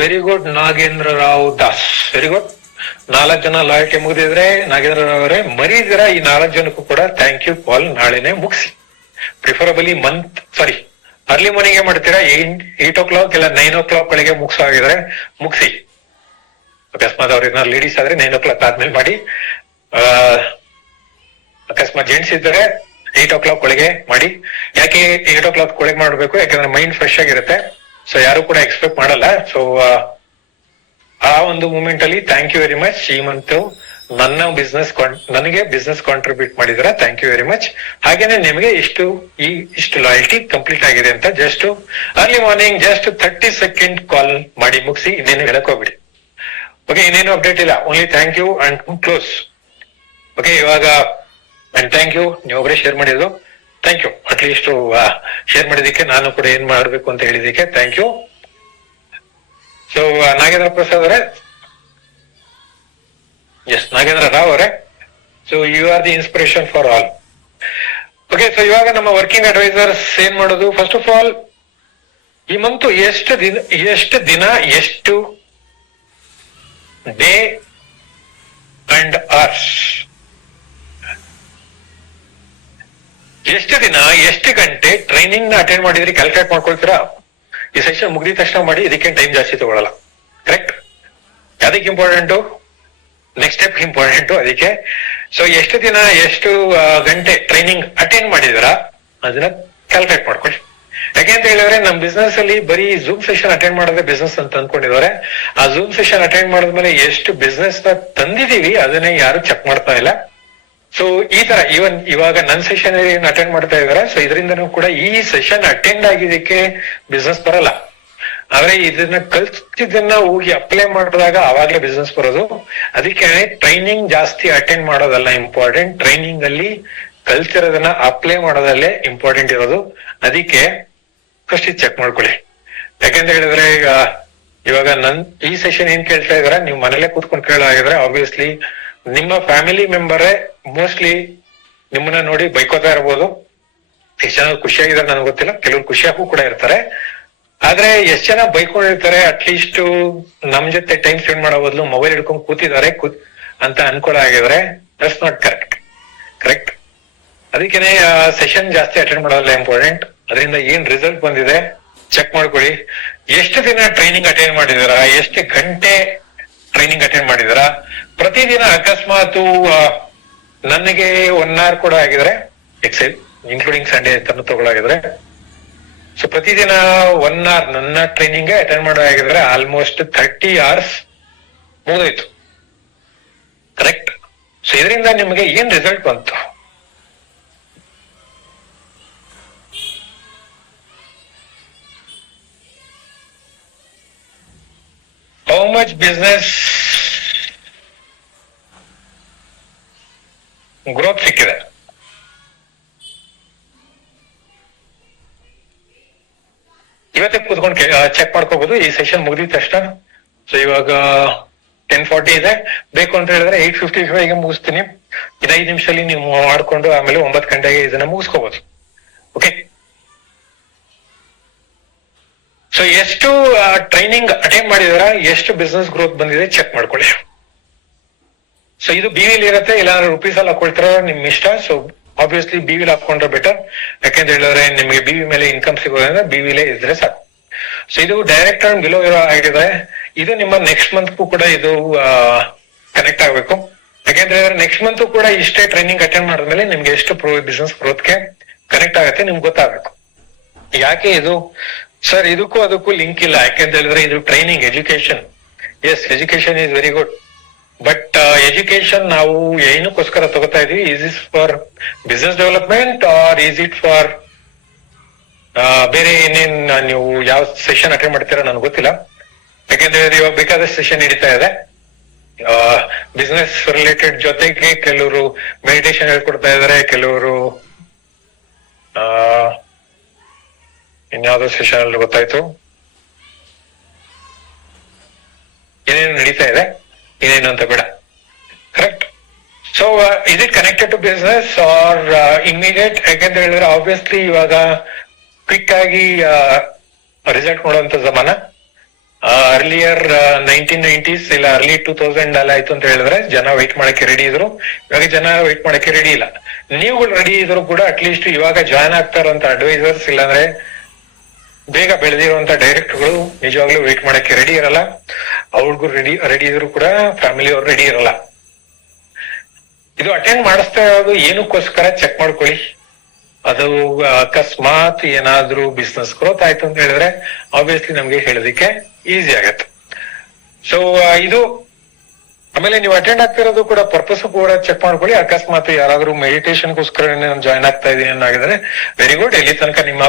Very good Nagendra Rao Das, very good. 4 ಜನ ಲಾಯಲ್ಟಿ ಮುಗಿದಿದ್ರೆ ನಾಗೇಂದ್ರ ರಾವ್ ಅವರೇ ಮರೀದಿರ ಈ 4 ಜನಕ್ಕೂ ಕೂಡ ಥ್ಯಾಂಕ್ ಯು ಕಾಲ್ ನಾಳೆನೆ ಮುಗಿಸಿ. ಪ್ರಿಫರಬಲಿ ಅರ್ಲಿ ಮಾರ್ನಿಂಗ್ ಮಾಡ್ತೀರಾ, 8 o'clock ಇಲ್ಲ 9 o'clock ಒಳಗೆ ಮುಗಿಸೋ ಆಗಿದ್ರೆ ಮುಗಿಸಿ. ಅಕಸ್ಮಾತ್ ಅವ್ರ ಲೇಡೀಸ್ ಆದ್ರೆ 9 o'clock ಆದ್ಮೇಲೆ ಮಾಡಿ. ಅಕಸ್ಮಾತ್ ಜೆಂಟ್ಸ್ ಇದ್ರೆ 8 o'clock ಒಳಗೆ ಮಾಡಿ. ಯಾಕೆ 8 o'clock ಒಳಗೆ ಮಾಡ್ಬೇಕು? ಯಾಕಂದ್ರೆ ಮೈಂಡ್ ಫ್ರೆಶ್ ಆಗಿರುತ್ತೆ. ಸೊ ಯಾರು ಕೂಡ ಎಕ್ಸ್ಪೆಕ್ಟ್ ಮಾಡಲ್ಲ. ಸೊ ಆ ಒಂದು ಮೂಮೆಂಟ್ ಅಲ್ಲಿ ಥ್ಯಾಂಕ್ ಯು ವೆರಿ ಮಚ್. ಈ ಮಂತ್ ನನಗೆ ಬಿಸ್ನೆಸ್ ಕಾಂಟ್ರಿಬ್ಯೂಟ್ ಮಾಡಿದ್ರ ಥ್ಯಾಂಕ್ ಯು ವೆರಿ ಮಚ್. ಹಾಗೇನೆ ನಿಮಗೆ ಇಷ್ಟು ಲಾಯಲ್ಟಿ ಕಂಪ್ಲೀಟ್ ಆಗಿದೆ ಅಂತ just early morning just 30 second call ಮಾಡಿ ಮುಗಿಸಿ. ಇನ್ನೇನು ಹೇಳಕ್ ಹೋಗ್ಬಿಡಿ. ಓಕೆ, ಇನ್ನೇನು ಅಪ್ಡೇಟ್ ಇಲ್ಲ, only thank you and close. Okay, ಇವಾಗ ಅಂಡ್ ಥ್ಯಾಂಕ್ ಯು, ನೀವೊಬ್ಬರೇ ಶೇರ್ ಮಾಡಿದ್ರು, ಥ್ಯಾಂಕ್ ಯು. ಅಟ್ಲೀಸ್ಟ್ ಶೇರ್ ಮಾಡಿದಕ್ಕೆ, ನಾನು ಕೂಡ ಏನ್ ಮಾಡ್ಬೇಕು ಅಂತ ಹೇಳಿದಕ್ಕೆ thank you. So Nagendra Prasad ಅವರೇ, ಎಸ್ ನಾಗೇಂದ್ರ ರಾವ್ ಅವರೇ, so you are the inspiration for all. Okay, so ಇವಾಗ ನಮ್ಮ ವರ್ಕಿಂಗ್ ಅಡ್ವೈಸರ್ಸ್ ಏನ್ ಮಾಡೋದು? ಫಸ್ಟ್ ಆಫ್ ಆಲ್ ಈ ಮಂತ್ ಎಷ್ಟು ದಿನ ಎಷ್ಟು ಡೇ ಅಂಡ್ ಅವರ್ಸ್, ಎಷ್ಟು ದಿನ ಎಷ್ಟು ಗಂಟೆ ಟ್ರೈನಿಂಗ್ ನ ಅಟೆಂಡ್ ಮಾಡಿದ್ರಿ ಕ್ಯಾಲ್ಕುಲೇಟ್ ಮಾಡ್ಕೊಳ್ತೀರಾ? ಈ ಸೆಷನ್ ಮುಗಿದ ತಕ್ಷಣ ಮಾಡಿ, ಇದಕ್ಕೆ ಟೈಮ್ ಜಾಸ್ತಿ ತಗೊಳಲ್ಲ. ಕರೆಕ್ಟ್? ಅದಕ್ಕೆ ಇಂಪಾರ್ಟೆಂಟು, ನೆಕ್ಸ್ಟ್ ಸ್ಟೆಪ್ ಇಂಪಾರ್ಟೆಂಟು ಅದಕ್ಕೆ. ಸೊ ಎಷ್ಟು ದಿನ ಎಷ್ಟು ಗಂಟೆ ಟ್ರೈನಿಂಗ್ ಅಟೆಂಡ್ ಮಾಡಿದಿರಾ ಅದನ್ನ ಕ್ಯಾಲ್ಕುಲೇಟ್ ಮಾಡ್ಕೊಳ್ಳಿ. ಯಾಕೆಂತ ಹೇಳಿದ್ರೆ ನಮ್ ಬಿಸ್ನೆಸ್ ಅಲ್ಲಿ ಬರೀ ಝೂಮ್ ಸೆಷನ್ ಅಟೆಂಡ್ ಮಾಡೋದೇ ಬಿಸ್ನೆಸ್ ಅಂತ ಅಂದ್ಕೊಂಡಿದ್ದಾರೆ. ಆ ಝೂಮ್ ಸೆಷನ್ ಅಟೆಂಡ್ ಮಾಡಿದ್ಮೇಲೆ ಎಷ್ಟು ಬಿಸ್ನೆಸ್ ನ ತಂದಿದೀವಿ ಅದನ್ನೇ ಯಾರು ಚೆಕ್ ಮಾಡ್ತಾ ಇಲ್ಲ. ಸೊ ಈ ತರ ಇವಾಗ ನನ್ನ ಸೆಷನ್ ಅಟೆಂಡ್ ಮಾಡ್ತಾ ಇದಾರೆ. ಸೊ ಇದರಿಂದನೂ ಕೂಡ ಈ ಸೆಷನ್ ಅಟೆಂಡ್ ಆಗಿದ್ದಕ್ಕೆ ಬಿಸ್ನೆಸ್ ಬರಲ್ಲ, ಆದ್ರೆ ಇದನ್ನ ಕಲ್ತಿದ್ದನ್ನ ಹೋಗಿ ಅಪ್ಲೈ ಮಾಡಿದಾಗ ಅವಾಗ್ಲೇ ಬಿಸ್ನೆಸ್ ಬರೋದು. ಅದಕ್ಕೆ ಟ್ರೈನಿಂಗ್ ಜಾಸ್ತಿ ಅಟೆಂಡ್ ಮಾಡೋದಲ್ಲ ಇಂಪಾರ್ಟೆಂಟ್, ಟ್ರೈನಿಂಗ್ ಅಲ್ಲಿ ಕಲ್ತಿರೋದನ್ನ ಅಪ್ಲೈ ಮಾಡೋದಲ್ಲೇ ಇಂಪಾರ್ಟೆಂಟ್ ಇರೋದು. ಅದಕ್ಕೆ ಫಸ್ಟ್ ಇದು ಚೆಕ್ ಮಾಡ್ಕೊಳ್ಳಿ. ಯಾಕೆಂತ ಹೇಳಿದ್ರೆ ಇವಾಗ ಈ ಸೆಷನ್ ಏನ್ ಕೇಳ್ತಾ ಇದಾರೆ, ನೀವು ಮನೇಲೆ ಕೂತ್ಕೊಂಡು ಕೇಳಾಗಿದ್ರೆ ಆಬ್ವಿಯಸ್ಲಿ ನಿಮ್ಮ ಫ್ಯಾಮಿಲಿ ಮೆಂಬರೇ ಮೋಸ್ಟ್ಲಿ ನಿಮ್ಮನ್ನ ನೋಡಿ ಬೈಕೋತಾ ಇರ್ಬೋದು. ಎಷ್ಟು ಜನ ಖುಷಿಯಾಗಿದ್ದಾರೆ ನನಗೆ ಗೊತ್ತಿಲ್ಲ, ಕೆಲವ್ರು ಖುಷಿಯಾಗೂ ಕೂಡ ಇರ್ತಾರೆ. ಆದ್ರೆ ಎಷ್ಟ್ ಜನ ಬೈಕೊಂಡಿರ್ತಾರೆ, ಅಟ್ಲೀಸ್ಟ್ ನಮ್ ಜೊತೆ ಟೈಮ್ ಸ್ಪೆಂಡ್ ಮಾಡೋ ಬದಲು ಮೊಬೈಲ್ ಹಿಡ್ಕೊಂಡು ಕೂತಿದ್ದಾರೆ ಅಂತ ಅನ್ಕೊಳ್ಳೋ ಆಗಿದ್ರೆ ದಟ್ಸ್ ನಾಟ್ ಕರೆಕ್ಟ್. ಅದಕ್ಕೇನೆ ಸೆಷನ್ ಜಾಸ್ತಿ ಅಟೆಂಡ್ ಮಾಡೋಲ್ಲ ಇಂಪಾರ್ಟೆಂಟ್. ಅದರಿಂದ ಏನ್ ರಿಸಲ್ಟ್ ಬಂದಿದೆ ಚೆಕ್ ಮಾಡ್ಕೊಳ್ಳಿ. ಎಷ್ಟು ದಿನ ಟ್ರೈನಿಂಗ್ ಅಟೆಂಡ್ ಮಾಡಿದಾರಾ, ಎಷ್ಟು ಗಂಟೆ ಟ್ರೈನಿಂಗ್ ಅಟೆಂಡ್ ಮಾಡಿದಾರಾ, ಪ್ರತಿದಿನ ಅಕಸ್ಮಾತ್ ನನಗೆ 1 hour ಕೂಡ ಆಗಿದ್ರೆ ಎಕ್ಸೆಲ್ ಇನ್ಕ್ಲೂಡಿಂಗ್ ಸಂಡೇ ತನ್ನ ತಗೊಳಾಗಿದ್ರೆ, ಸೊ ಪ್ರತಿದಿನ 1 hour ನನ್ನ ಟ್ರೈನಿಂಗ್ ಅಟೆಂಡ್ ಮಾಡೋ ಆಗಿದ್ರೆ ಆಲ್ಮೋಸ್ಟ್ 30 hours ಮುಗಿದೋಯ್ತು. ಕರೆಕ್ಟ್? ಸೊ ಇದರಿಂದ ನಿಮಗೆ ಏನ್ ರಿಸಲ್ಟ್ ಬಂತು? ಹೌ ಮಚ್ ಬಿಸ್ನೆಸ್ ಗ್ರೋತ್ ಸಿಕ್ಕಿದೆ. ಇವತ್ತೇ ಕೂತ್ಕೊಂಡು ಚೆಕ್ ಮಾಡ್ಕೋಬಹುದು ಈ ಸೆಷನ್ ಮುಗಿದ ತಕ್ಷಣ. ಸೊ ಇವಾಗ 10:40 ಇದೆ. ಬೇಕು ಅಂತ ಹೇಳಿದ್ರೆ 8:55 ಮುಗಿಸ್ತೀನಿ. 5 ನಿಮಿಷದಲ್ಲಿ ನೀವು ಮಾಡ್ಕೊಂಡು ಆಮೇಲೆ 9 ಗಂಟೆಗೆ ಇದನ್ನ ಮುಗಿಸ್ಕೋಬಹುದು. ಓಕೆ, ಸೊ ಎಷ್ಟು ಟ್ರೈನಿಂಗ್ ಅಟೆಂಡ್ ಮಾಡಿದಾರ, ಎಷ್ಟು ಬಿಸ್ನೆಸ್ ಗ್ರೋತ್ ಬಂದಿದೆ ಚೆಕ್ ಮಾಡ್ಕೊಳ್ಳಿ. ಸೊ ಇದು ಬಿವಿಲ್ ಇರುತ್ತೆ, ಇಲ್ಲಾಂದ್ರೆ ರುಪೀಸ್ ಅಲ್ಲಿ ಹಾಕೊಳ್ತಾರ ನಿಮ್ ಇಷ್ಟ. ಸೊ ಆಬ್ವಿಯಸ್ಲಿ ಬಿವಿಲ್ ಹಾಕೊಂಡ್ರೆ ಬೆಟರ್. ಯಾಕೆಂತ ಹೇಳಿದ್ರೆ ನಿಮ್ಗೆ ಬಿವಿ ಮೇಲೆ ಇನ್ಕಮ್ ಸಿಗೋದ್ರಿಂದ ಬಿವಿಲೇ ಇದ್ರೆ ಸಾಕು. ಸೊ ಇದು ಡೈರೆಕ್ಟ್ ಅಂಡ್ ಬಿಲೋ ಇರೋ ಆಗಿದೆ. ಇದು ನಿಮ್ಮ ನೆಕ್ಸ್ಟ್ ಮಂತ್ ಕೂಡ ಇದು ಕನೆಕ್ಟ್ ಆಗ್ಬೇಕು. ಯಾಕೆಂದ್ರೆ ನೆಕ್ಸ್ಟ್ ಮಂತ್ ಕೂಡ ಇಷ್ಟೇ ಟ್ರೈನಿಂಗ್ ಅಟೆಂಡ್ ಮಾಡಿದ್ಮೇಲೆ ನಿಮ್ಗೆ ಎಷ್ಟು ಬಿಸ್ನೆಸ್ ಗ್ರೋತ್ಗೆ ಕನೆಕ್ಟ್ ಆಗುತ್ತೆ ನಿಮ್ಗೆ ಗೊತ್ತಾಗಬೇಕು. ಯಾಕೆ ಇದು ಸರ್ ಇದಕ್ಕೂ ಅದಕ್ಕೂ ಲಿಂಕ್ ಇಲ್ಲ? ಯಾಕೆಂತ ಹೇಳಿದ್ರೆ ಇದು training, education. Yes, education is very good, but education ನಾವು ಏನಕ್ಕೋಸ್ಕರ ತಗೋತಾ ಇದೀವಿ? Is it for business development or is it for ಬೇರೆ ಏನೇನ್ ನೀವು ಯಾವ ಸೆಷನ್ ಅಟೆಂಡ್ ಮಾಡ್ತೀರಾ ನನಗೆ ಗೊತ್ತಿಲ್ಲ. ಯಾಕೆಂದ್ರೆ ಇವಾಗ ಬೇಕಾದಷ್ಟು ಸೆಷನ್ ನಡೀತಾ ಇದೆ ಬಿಸ್ನೆಸ್ ರಿಲೇಟೆಡ್ ಜೊತೆಗೆ. ಕೆಲವರು ಮೆಡಿಟೇಷನ್ ಹೇಳ್ಕೊಡ್ತಾ ಇದಾರೆ, ಕೆಲವರು ಇನ್ಯಾವುದೋ ಸೆಷನ್ ಅಲ್ಲಿ ಗೊತ್ತಾಯ್ತು ನಡೀತಾ ಇದೆ, ಏನೇನು ಅಂತ ಬೇಡ. Correct. So is it connected to business or immediate? ಯಾಕಂತ ಹೇಳಿದ್ರೆ ಆಬ್ವಿಯಸ್ಲಿ ಇವಾಗ ಕ್ವಿಕ್ ಆಗಿ ರಿಸಲ್ಟ್ ನೋಡುವಂತ ಜಮಾನ. ಅರ್ಲಿಯರ್ 1990s ಇಲ್ಲ ಅರ್ಲಿ 2000 ಅಲ್ಲ ಆಯ್ತು ಅಂತ ಹೇಳಿದ್ರೆ ಜನ ವೆಯ್ಟ್ ಮಾಡಕ್ಕೆ ರೆಡಿ ಇದ್ರು. ಇವಾಗ ಜನ ವೆಯ್ಟ್ ಮಾಡಕ್ಕೆ ರೆಡಿ ಇಲ್ಲ. ನೀವುಗಳು ರೆಡಿ ಇದ್ರು ಕೂಡ ಅಟ್ಲೀಸ್ಟ್ ಇವಾಗ ಜಾಯ್ನ್ ಆಗ್ತಾ ಇರುವಂತ ಅಡ್ವೈಸರ್ಸ್ ಇಲ್ಲಾಂದ್ರೆ ಬೇಗ ಬೆಳೆದಿರುವಂತ ಡೈರೆಕ್ಟರ್ಗಳು ನಿಜವಾಗ್ಲೂ ವೆಯ್ಟ್ ಮಾಡಕ್ಕೆ ರೆಡಿ ಇರಲ್ಲ. ಅವ್ರಿಗೂ ರೆಡಿ ಇದ್ರು ಕೂಡ ಫ್ಯಾಮಿಲಿ ಅವ್ರು ರೆಡಿ ಇರಲ್ಲ. ಇದು ಅಟೆಂಡ್ ಮಾಡಿಸ್ತಾ ಇರೋದು ಏನಕ್ಕೋಸ್ಕರ ಚೆಕ್ ಮಾಡ್ಕೊಳ್ಳಿ. ಅದು ಅಕಸ್ಮಾತ್ ಏನಾದ್ರೂ ಬಿಸ್ನೆಸ್ ಗ್ರೋತ್ ಆಯ್ತು ಅಂತ ಹೇಳಿದ್ರೆ ಆಬ್ವಿಯಸ್ಲಿ ನಮ್ಗೆ ಹೇಳೋದಿಕ್ಕೆ ಈಸಿ ಆಗತ್ತೆ. ಸೊ ಇದು ಆಮೇಲೆ ನೀವು ಅಟೆಂಡ್ ಆಗ್ತಿರೋದು ಕೂಡ ಪರ್ಪಸ್ ಕೂಡ ಚೆಕ್ ಮಾಡ್ಕೊಳ್ಳಿ. ಅಕಸ್ಮಾತ್ ಯಾರಾದ್ರೂ ಮೆಡಿಟೇಷನ್ಗೋಸ್ಕರ ಜಾಯ್ನ್ ಆಗ್ತಾ ಇದೀನಿ ಅನ್ನೋದಾದ್ರೆ ವೆರಿ ಗುಡ್. ಎಲ್ಲಿ ತನಕ ನಿಮ್ಮ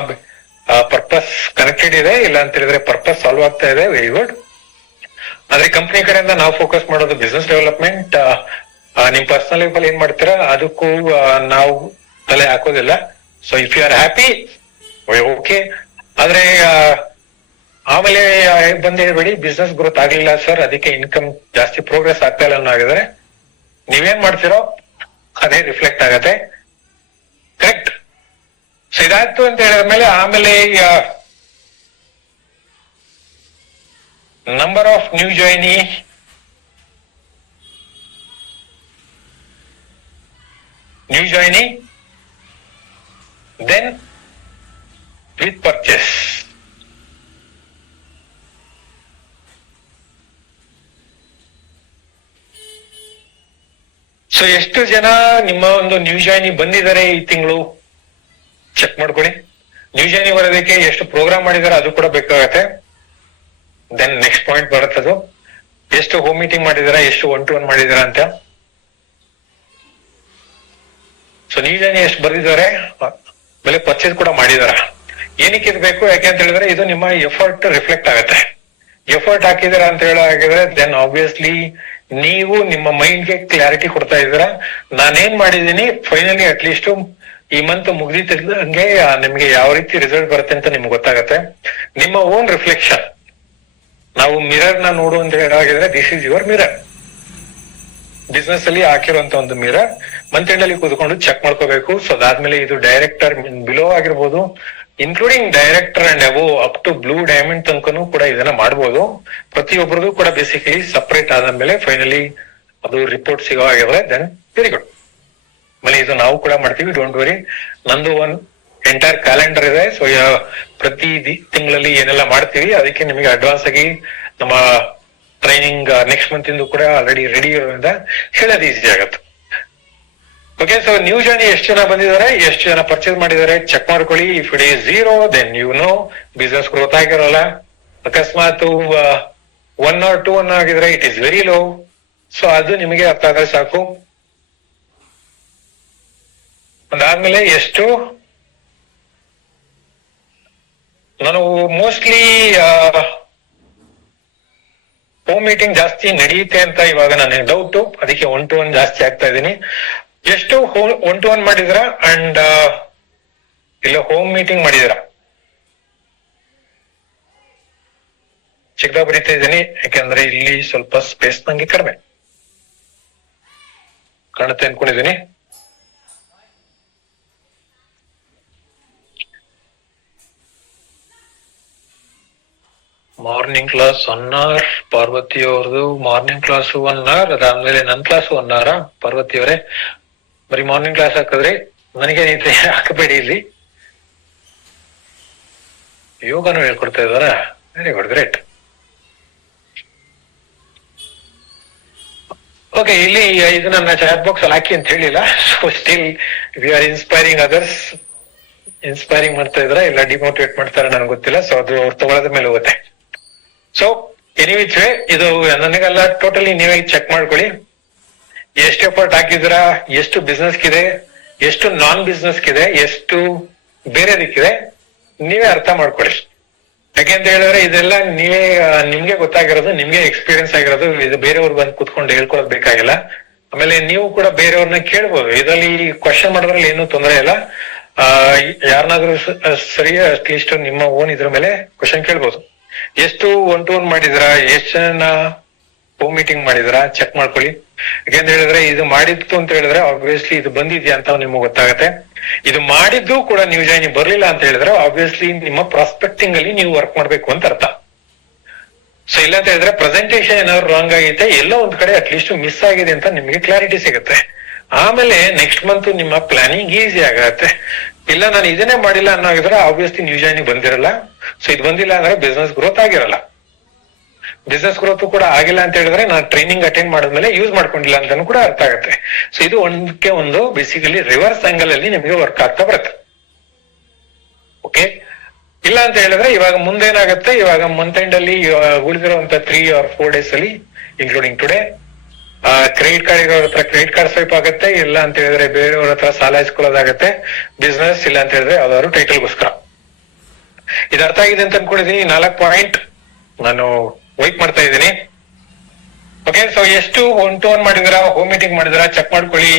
ಪರ್ಪಸ್ ಕನೆಕ್ಟೆಡ್ ಇದೆ, ಇಲ್ಲ ಅಂತ ಹೇಳಿದ್ರೆ ಪರ್ಪಸ್ ಸಾಲ್ವ್ ಆಗ್ತಾ ಇದೆ, ವೆರಿ ಗುಡ್. ಆದ್ರೆ ಕಂಪ್ನಿ ಕಡೆಯಿಂದ ನಾವು ಫೋಕಸ್ ಮಾಡೋದು ಬಿಸ್ನೆಸ್ ಡೆವಲಪ್ಮೆಂಟ್. ನಿಮ್ ಪರ್ಸನಲ್ ಲೈಫ್ ಅಲ್ಲಿ ಏನ್ ಮಾಡ್ತೀರಾ ಅದಕ್ಕೂ ನಾವು ತಲೆ ಹಾಕೋದಿಲ್ಲ. So if you are happy okay. ಆದ್ರೆ ಆಮೇಲೆ ಬಂದು ಹೇಳ್ಬೇಡಿ ಬಿಸ್ನೆಸ್ ಗ್ರೋತ್ ಆಗ್ಲಿಲ್ಲ ಸರ್, ಅದಕ್ಕೆ ಇನ್ಕಮ್ ಜಾಸ್ತಿ ಪ್ರೋಗ್ರೆಸ್ ಆಗ್ತಾ ಇಲ್ಲ ಅನ್ನೋ ಆಗಿದ್ರೆ ನೀವೇನ್ ಮಾಡ್ತಿರೋ ಅದೇ ರಿಫ್ಲೆಕ್ಟ್ ಆಗತ್ತೆ. ಕರೆಕ್ಟ್. ಸೊ ಇದಾಯ್ತು ಅಂತ ಹೇಳಿದ್ಮೇಲೆ ಆಮೇಲೆ number of new joinee, then with purchase. So ಎಷ್ಟು ಜನ ನಿಮ್ಮ ಒಂದು ನ್ಯೂ ಜಾಯ್ನಿ ಬಂದಿದ್ದಾರೆ ಈ ತಿಂಗಳು ಚೆಕ್ ಮಾಡ್ಕೊಳ್ಳಿ. ನ್ಯೂ ಜಾಯ್ನಿ ಬರೋದಕ್ಕೆ ಎಷ್ಟು ಪ್ರೋಗ್ರಾಮ್ ಮಾಡಿದಾರೆ ಅದು ಕೂಡ ಬೇಕಾಗತ್ತೆ. ದೆನ್ ನೆಕ್ಸ್ಟ್ ಪಾಯಿಂಟ್ ಬರುತ್ತದು ಎಷ್ಟು ಹೋಮ್ ಮೀಟಿಂಗ್ ಮಾಡಿದಾರ, ಎಷ್ಟು 1-to-1 ಮಾಡಿದಾರ ಅಂತ. ಸೊ ನ್ಯೂ ಜಾಯ್ನಿ ಎಷ್ಟು ಬರ್ದಿದ್ದಾರೆ, ಆಮೇಲೆ ಪರ್ಚೇಸ್ ಕೂಡ ಮಾಡಿದಾರ. ಏನಕ್ಕೆ ಇದು ಬೇಕು? ಯಾಕೆಂತ ಹೇಳಿದ್ರೆ ಇದು ನಿಮ್ಮ ಎಫರ್ಟ್ ರಿಫ್ಲೆಕ್ಟ್ ಆಗತ್ತೆ. ಎಫರ್ಟ್ ಹಾಕಿದಾರ ಅಂತ ಹೇಳಾಗಿದ್ರೆ ದೆನ್ ಆಬ್ವಿಯಸ್ಲಿ ನೀವು ನಿಮ್ಮ ಮೈಂಡ್ಗೆ ಕ್ಲಾರಿಟಿ ಕೊಡ್ತಾ ಇದ್ದೀರಾ. ನಾನೇನ್ ಮಾಡಿದೀನಿ ಫೈನಲಿ ಅಟ್ಲೀಸ್ಟ್ ಈ ಮಂತ್ ಮುಗ್ದಿದ್ದಂಗೆ ನಿಮ್ಗೆ ಯಾವ ರೀತಿ ರಿಸಲ್ಟ್ ಬರುತ್ತೆ ಅಂತ ನಿಮ್ಗೆ ಗೊತ್ತಾಗತ್ತೆ. ನಿಮ್ಮ ಓನ್ ರಿಫ್ಲೆಕ್ಷನ್. ನಾವು ಮಿರರ್ ನ ನೋಡು ಅಂತ ಹೇಳಾಗಿದ್ರೆ this is your mirror. Business ಅಲ್ಲಿ ಹಾಕಿರುವಂತ ಒಂದು ಮಿರರ್ ಮಂತ್ ಎಂಡ್ ಅಲ್ಲಿ ಕೂತ್ಕೊಂಡು ಚೆಕ್ ಮಾಡ್ಕೋಬೇಕು. ಸೊ ಅದಾದ್ಮೇಲೆ ಇದು ಡೈರೆಕ್ಟರ್ ಬಿಲೋ ಆಗಿರ್ಬೋದು, including director and above up to blue diamond ತನಕನೂ ಕೂಡ ಇದನ್ನ ಮಾಡ್ಬೋದು. ಪ್ರತಿಯೊಬ್ಬರದು ಕೂಡ ಬೇಸಿಕಲಿ ಸಪರೇಟ್ ಆದ್ಮೇಲೆ ಫೈನಲಿ ಅದು ರಿಪೋರ್ಟ್ ಸಿಗೋ ಆಗಿದ್ರೆ ದೆನ್ ವೆರಿ ಗುಡ್. ಆಮೇಲೆ ಇದು ನಾವು ಕೂಡ ಮಾಡ್ತೀವಿ, ಡೋಂಟ್ ವರಿ. ನಂದು ಒಂದ್ ಎಂಟೈರ್ ಕ್ಯಾಲೆಂಡರ್ ಇದೆ. ಸೊ ಪ್ರತಿ ತಿಂಗಳಲ್ಲಿ ಏನೆಲ್ಲ ಮಾಡ್ತೀವಿ ಅದಕ್ಕೆ ನಿಮಗೆ ಅಡ್ವಾನ್ಸ್ ಆಗಿ ನಮ್ಮ ಟ್ರೈನಿಂಗ್ ನೆಕ್ಸ್ಟ್ ಮಂತ್ ಇಂದು ಕೂಡ ಆಲ್ರೆಡಿ ರೆಡಿ ಇರೋದ್ರಿಂದ ಹೇಳೋದು ಈಸಿ ಆಗತ್ತೆ. ಓಕೆ. ಸೊ ನ್ಯೂ ಜಾಯ್ನಿ ಎಷ್ಟು ಜನ ಬಂದಿದ್ದಾರೆ, ಎಷ್ಟು ಜನ ಪರ್ಚೇಸ್ ಮಾಡಿದ್ದಾರೆ ಚೆಕ್ ಮಾಡ್ಕೊಳ್ಳಿ. If it is 0 then you know business growth ಆಗಿರೋಲ್ಲ. ಅಕಸ್ಮಾತ್ 1 or 2 ಆಗಿದ್ರೆ it is very low. So ಅದು ನಿಮಗೆ ಅರ್ಥ ಆದ್ರೆ ಸಾಕು. ಅದಾದ್ಮೇಲೆ ಎಷ್ಟು ನಾನು ಮೋಸ್ಟ್ಲಿ ಹೋಮ್ ಮೀಟಿಂಗ್ ಜಾಸ್ತಿ ನಡೆಯುತ್ತೆ ಅಂತ ಇವಾಗ ನನಗೆ ಡೌಟ್, ಅದಕ್ಕೆ 1-to-1 ಜಾಸ್ತಿ ಆಗ್ತಾ ಇದ್ದೀನಿ. ಎಷ್ಟು 1-to-1 ಮಾಡಿದ್ರ ಅಂಡ್ ಇಲ್ಲ ಹೋಮ್ ಮೀಟಿಂಗ್ ಮಾಡಿದ್ರ ಚಿಕ್ಕದಾಗ ಬರೀತಾ ಇದ್ದೀನಿ. ಯಾಕಂದ್ರೆ ಇಲ್ಲಿ ಸ್ವಲ್ಪ ಸ್ಪೇಸ್ ನಂಗೆ ಕಡಿಮೆ ಕಾಣುತ್ತೆ ಅನ್ಕೊಂಡಿದ್ದೀನಿ. ಮಾರ್ನಿಂಗ್ ಕ್ಲಾಸ್ 1 hour, ಪಾರ್ವತಿ ಅವ್ರದ್ದು ಮಾರ್ನಿಂಗ್ ಕ್ಲಾಸ್ 1 hour, ಅದಾದ್ಮೇಲೆ ನನ್ ಕ್ಲಾಸ್ 1 hour. ಪಾರ್ವತಿ ಅವರೇ ಬರೀ ಮಾರ್ನಿಂಗ್ ಕ್ಲಾಸ್ ಹಾಕಿದ್ರಿ, ನನಗೆ ಹಾಕಬೇಡಿ. ಇಲ್ಲಿ ಯೋಗನು ಹೇಳ್ಕೊಡ್ತಾ ಇದಾರ, ವೆರಿ ಗುಡ್, ಗ್ರೇಟ್. ಓಕೆ. ಇಲ್ಲಿ ಇದು ನನ್ನ ಚಾಟ್ ಬಾಕ್ಸ್ ಅಲ್ಲಿ ಹಾಕಿ ಅಂತ ಹೇಳಿಲ್ಲ. So still we are inspiring others. Inspiring ಮಾಡ್ತಾ ಇದ್ರ ಇಲ್ಲ ಡಿಮೋಟಿವೇಟ್ ಮಾಡ್ತಾರ ನನಗೆ ಗೊತ್ತಿಲ್ಲ. ಸೊ ಅದು ಅವ್ರು ತಗೊಳ್ಳೋದ್ರ ಮೇಲೆ ಹೋಗುತ್ತೆ. ಸೊ ಎನಿವಿಚ್ ವೇ ಇದು ನನಗೆಲ್ಲ ಟೋಟಲಿ ನೀವೇ ಚೆಕ್ ಮಾಡ್ಕೊಳ್ಳಿ. ಎಷ್ಟು ಎಫರ್ಟ್ ಹಾಕಿದಿರಾ, ಎಷ್ಟು ಬಿಸ್ನೆಸ್ಗಿದೆ, ಎಷ್ಟು ನಾನ್ ಬಿಸ್ನೆಸ್ಗಿದೆ, ಎಷ್ಟು ಬೇರೆದಕ್ಕಿದೆ ನೀವೇ ಅರ್ಥ ಮಾಡ್ಕೊಳ್ಳಿ. ಯಾಕೆಂತ ಹೇಳಿದ್ರೆ ಇದೆಲ್ಲ ನೀವೇ ನಿಮ್ಗೆ ಗೊತ್ತಾಗಿರೋದು, ನಿಮ್ಗೆ ಎಕ್ಸ್ಪೀರಿಯನ್ಸ್ ಆಗಿರೋದು. ಇದು ಬೇರೆಯವ್ರು ಬಂದು ಕುತ್ಕೊಂಡು ಹೇಳ್ಕೊಳಕ್ ಬೇಕಾಗಿಲ್ಲ. ಆಮೇಲೆ ನೀವು ಕೂಡ ಬೇರೆಯವ್ರನ್ನ ಕೇಳ್ಬೋದು. ಇದರಲ್ಲಿ ಕ್ವಶನ್ ಮಾಡೋದ್ರಲ್ಲಿ ಏನು ತೊಂದರೆ ಇಲ್ಲ. ಯಾರನ್ನಾದ್ರೂ ಸರಿ ಅಟ್ಲೀಸ್ಟ್ ನಿಮ್ಮ ಓನ್ ಇದ್ರ ಮೇಲೆ ಕ್ವಶನ್ ಕೇಳ್ಬೋದು. ಎಷ್ಟು 1-to-1 ಮಾಡಿದ್ರ, ಎಷ್ಟು ಜನ ಹೋಮ್ ಮೀಟಿಂಗ್ ಮಾಡಿದಿರಾ ಚೆಕ್ ಮಾಡ್ಕೊಳ್ಳಿ. ಯಾಕೆಂತ ಹೇಳಿದ್ರೆ ಇದು ಮಾಡಿತ್ತು ಅಂತ ಹೇಳಿದ್ರೆ ಆಬ್ವಿಯಸ್ಲಿ ಇದು ಬಂದಿದ್ಯಾ ಅಂತ ನಿಮ್ಗೆ ಗೊತ್ತಾಗತ್ತೆ. ಇದು ಮಾಡಿದ್ದು ಕೂಡ ನ್ಯೂ ಜಾಯಿನಿಂಗ್ ಬರ್ಲಿಲ್ಲ ಅಂತ ಹೇಳಿದ್ರೆ ಆಬ್ವಿಯಸ್ಲಿ ನಿಮ್ಮ ಪ್ರಾಸ್ಪೆಕ್ಟಿಂಗ್ ಅಲ್ಲಿ ನೀವು ವರ್ಕ್ ಮಾಡ್ಬೇಕು ಅಂತ ಅರ್ಥ. ಸೊ ಇಲ್ಲ ಅಂತ ಹೇಳಿದ್ರೆ ಪ್ರೆಸೆಂಟೇಶನ್ ಏನಾದ್ರು ರಾಂಗ್ ಆಗೈತೆ, ಎಲ್ಲೋ ಒಂದ್ ಕಡೆ ಅಟ್ಲೀಸ್ಟ್ ಮಿಸ್ ಆಗಿದೆ ಅಂತ ನಿಮ್ಗೆ ಕ್ಲಾರಿಟಿ ಸಿಗುತ್ತೆ. ಆಮೇಲೆ ನೆಕ್ಸ್ಟ್ ಮಂತ್ ನಿಮ್ಮ ಪ್ಲಾನಿಂಗ್ ಈಸಿ ಆಗತ್ತೆ. ಇಲ್ಲ ನಾನು ಇದನ್ನೇ ಮಾಡಿಲ್ಲ ಅನ್ನೋಗಿದ್ರೆ ಆಬ್ವಿಯಸ್ಲಿ ನ್ಯೂ ಜಾಯಿನಿಂಗ್ ಬಂದಿರಲ್ಲ. ಸೊ ಇದು ಬಂದಿಲ್ಲ ಅಂದ್ರೆ ಬಿಸ್ನೆಸ್ ಗ್ರೋತ್ ಆಗಿರಲ್ಲ. ಬಿಸ್ನೆಸ್ ಗ್ರೋತ್ ಕೂಡ ಆಗಿಲ್ಲ ಅಂತ ಹೇಳಿದ್ರೆ ನಾನು ಟ್ರೈನಿಂಗ್ ಅಟೆಂಡ್ ಮಾಡಿದ್ಮೇಲೆ ಯೂಸ್ ಮಾಡ್ಕೊಂಡಿಲ್ಲ ಅಂತಾನು ಕೂಡ ಅರ್ಥ ಆಗುತ್ತೆ. ಸೊ ಇದು ಒಂದಕ್ಕೆ ಒಂದು ಬೇಸಿಕಲಿ ರಿವರ್ಸ್ ಆಂಗಲ್ ಅಲ್ಲಿ ನಿಮಗೆ ವರ್ಕ್ ಆಗ್ತಾ ಬರುತ್ತೆ. ಓಕೆ, ಇಲ್ಲ ಅಂತ ಹೇಳಿದ್ರೆ ಇವಾಗ ಮುಂದೇನಾಗತ್ತೆ, ಇವಾಗ ಮಂತ್ ಎಂಡ್ ಅಲ್ಲಿ ಉಳಿದಿರುವಂತ 3 or 4 days ಅಲ್ಲಿ ಇನ್ಕ್ಲೂಡಿಂಗ್ ಟುಡೇ ಕ್ರೆಡಿಟ್ ಕಾರ್ಡ್ ಇರೋರ ಹತ್ರ ಕ್ರೆಡಿಟ್ ಕಾರ್ಡ್ ಸ್ವೈಪ್ ಆಗುತ್ತೆ. ಇಲ್ಲ ಅಂತ ಹೇಳಿದ್ರೆ ಬೇರೆಯವ್ರ ಹತ್ರ ಸಾಲ ಇಸ್ಕೊಳ್ಳೋದಾಗತ್ತೆ ಬಿಸ್ನೆಸ್. ಇಲ್ಲ ಅಂತ ಹೇಳಿದ್ರೆ ಯಾವ್ದಾದ್ರು ಟೈಟಲ್ಗೋಸ್ಕರ. ಇದು ಅರ್ಥ ಆಗಿದೆ ಅಂತ ಅನ್ಕೊಂಡಿದೀನಿ. 4 ಪಾಯಿಂಟ್ ನಾನು ವೈಟ್ ಮಾಡ್ತಾ ಇದ್ದೀನಿ. ಓಕೆ, ಸೊ ಎಷ್ಟು 1 to 1 ಮಾಡಿದಿರಾ, ಹೋಮ್ ಮೀಟಿಂಗ್ ಮಾಡಿದಿರಾ ಚೆಕ್ ಮಾಡ್ಕೊಳ್ಳಿ.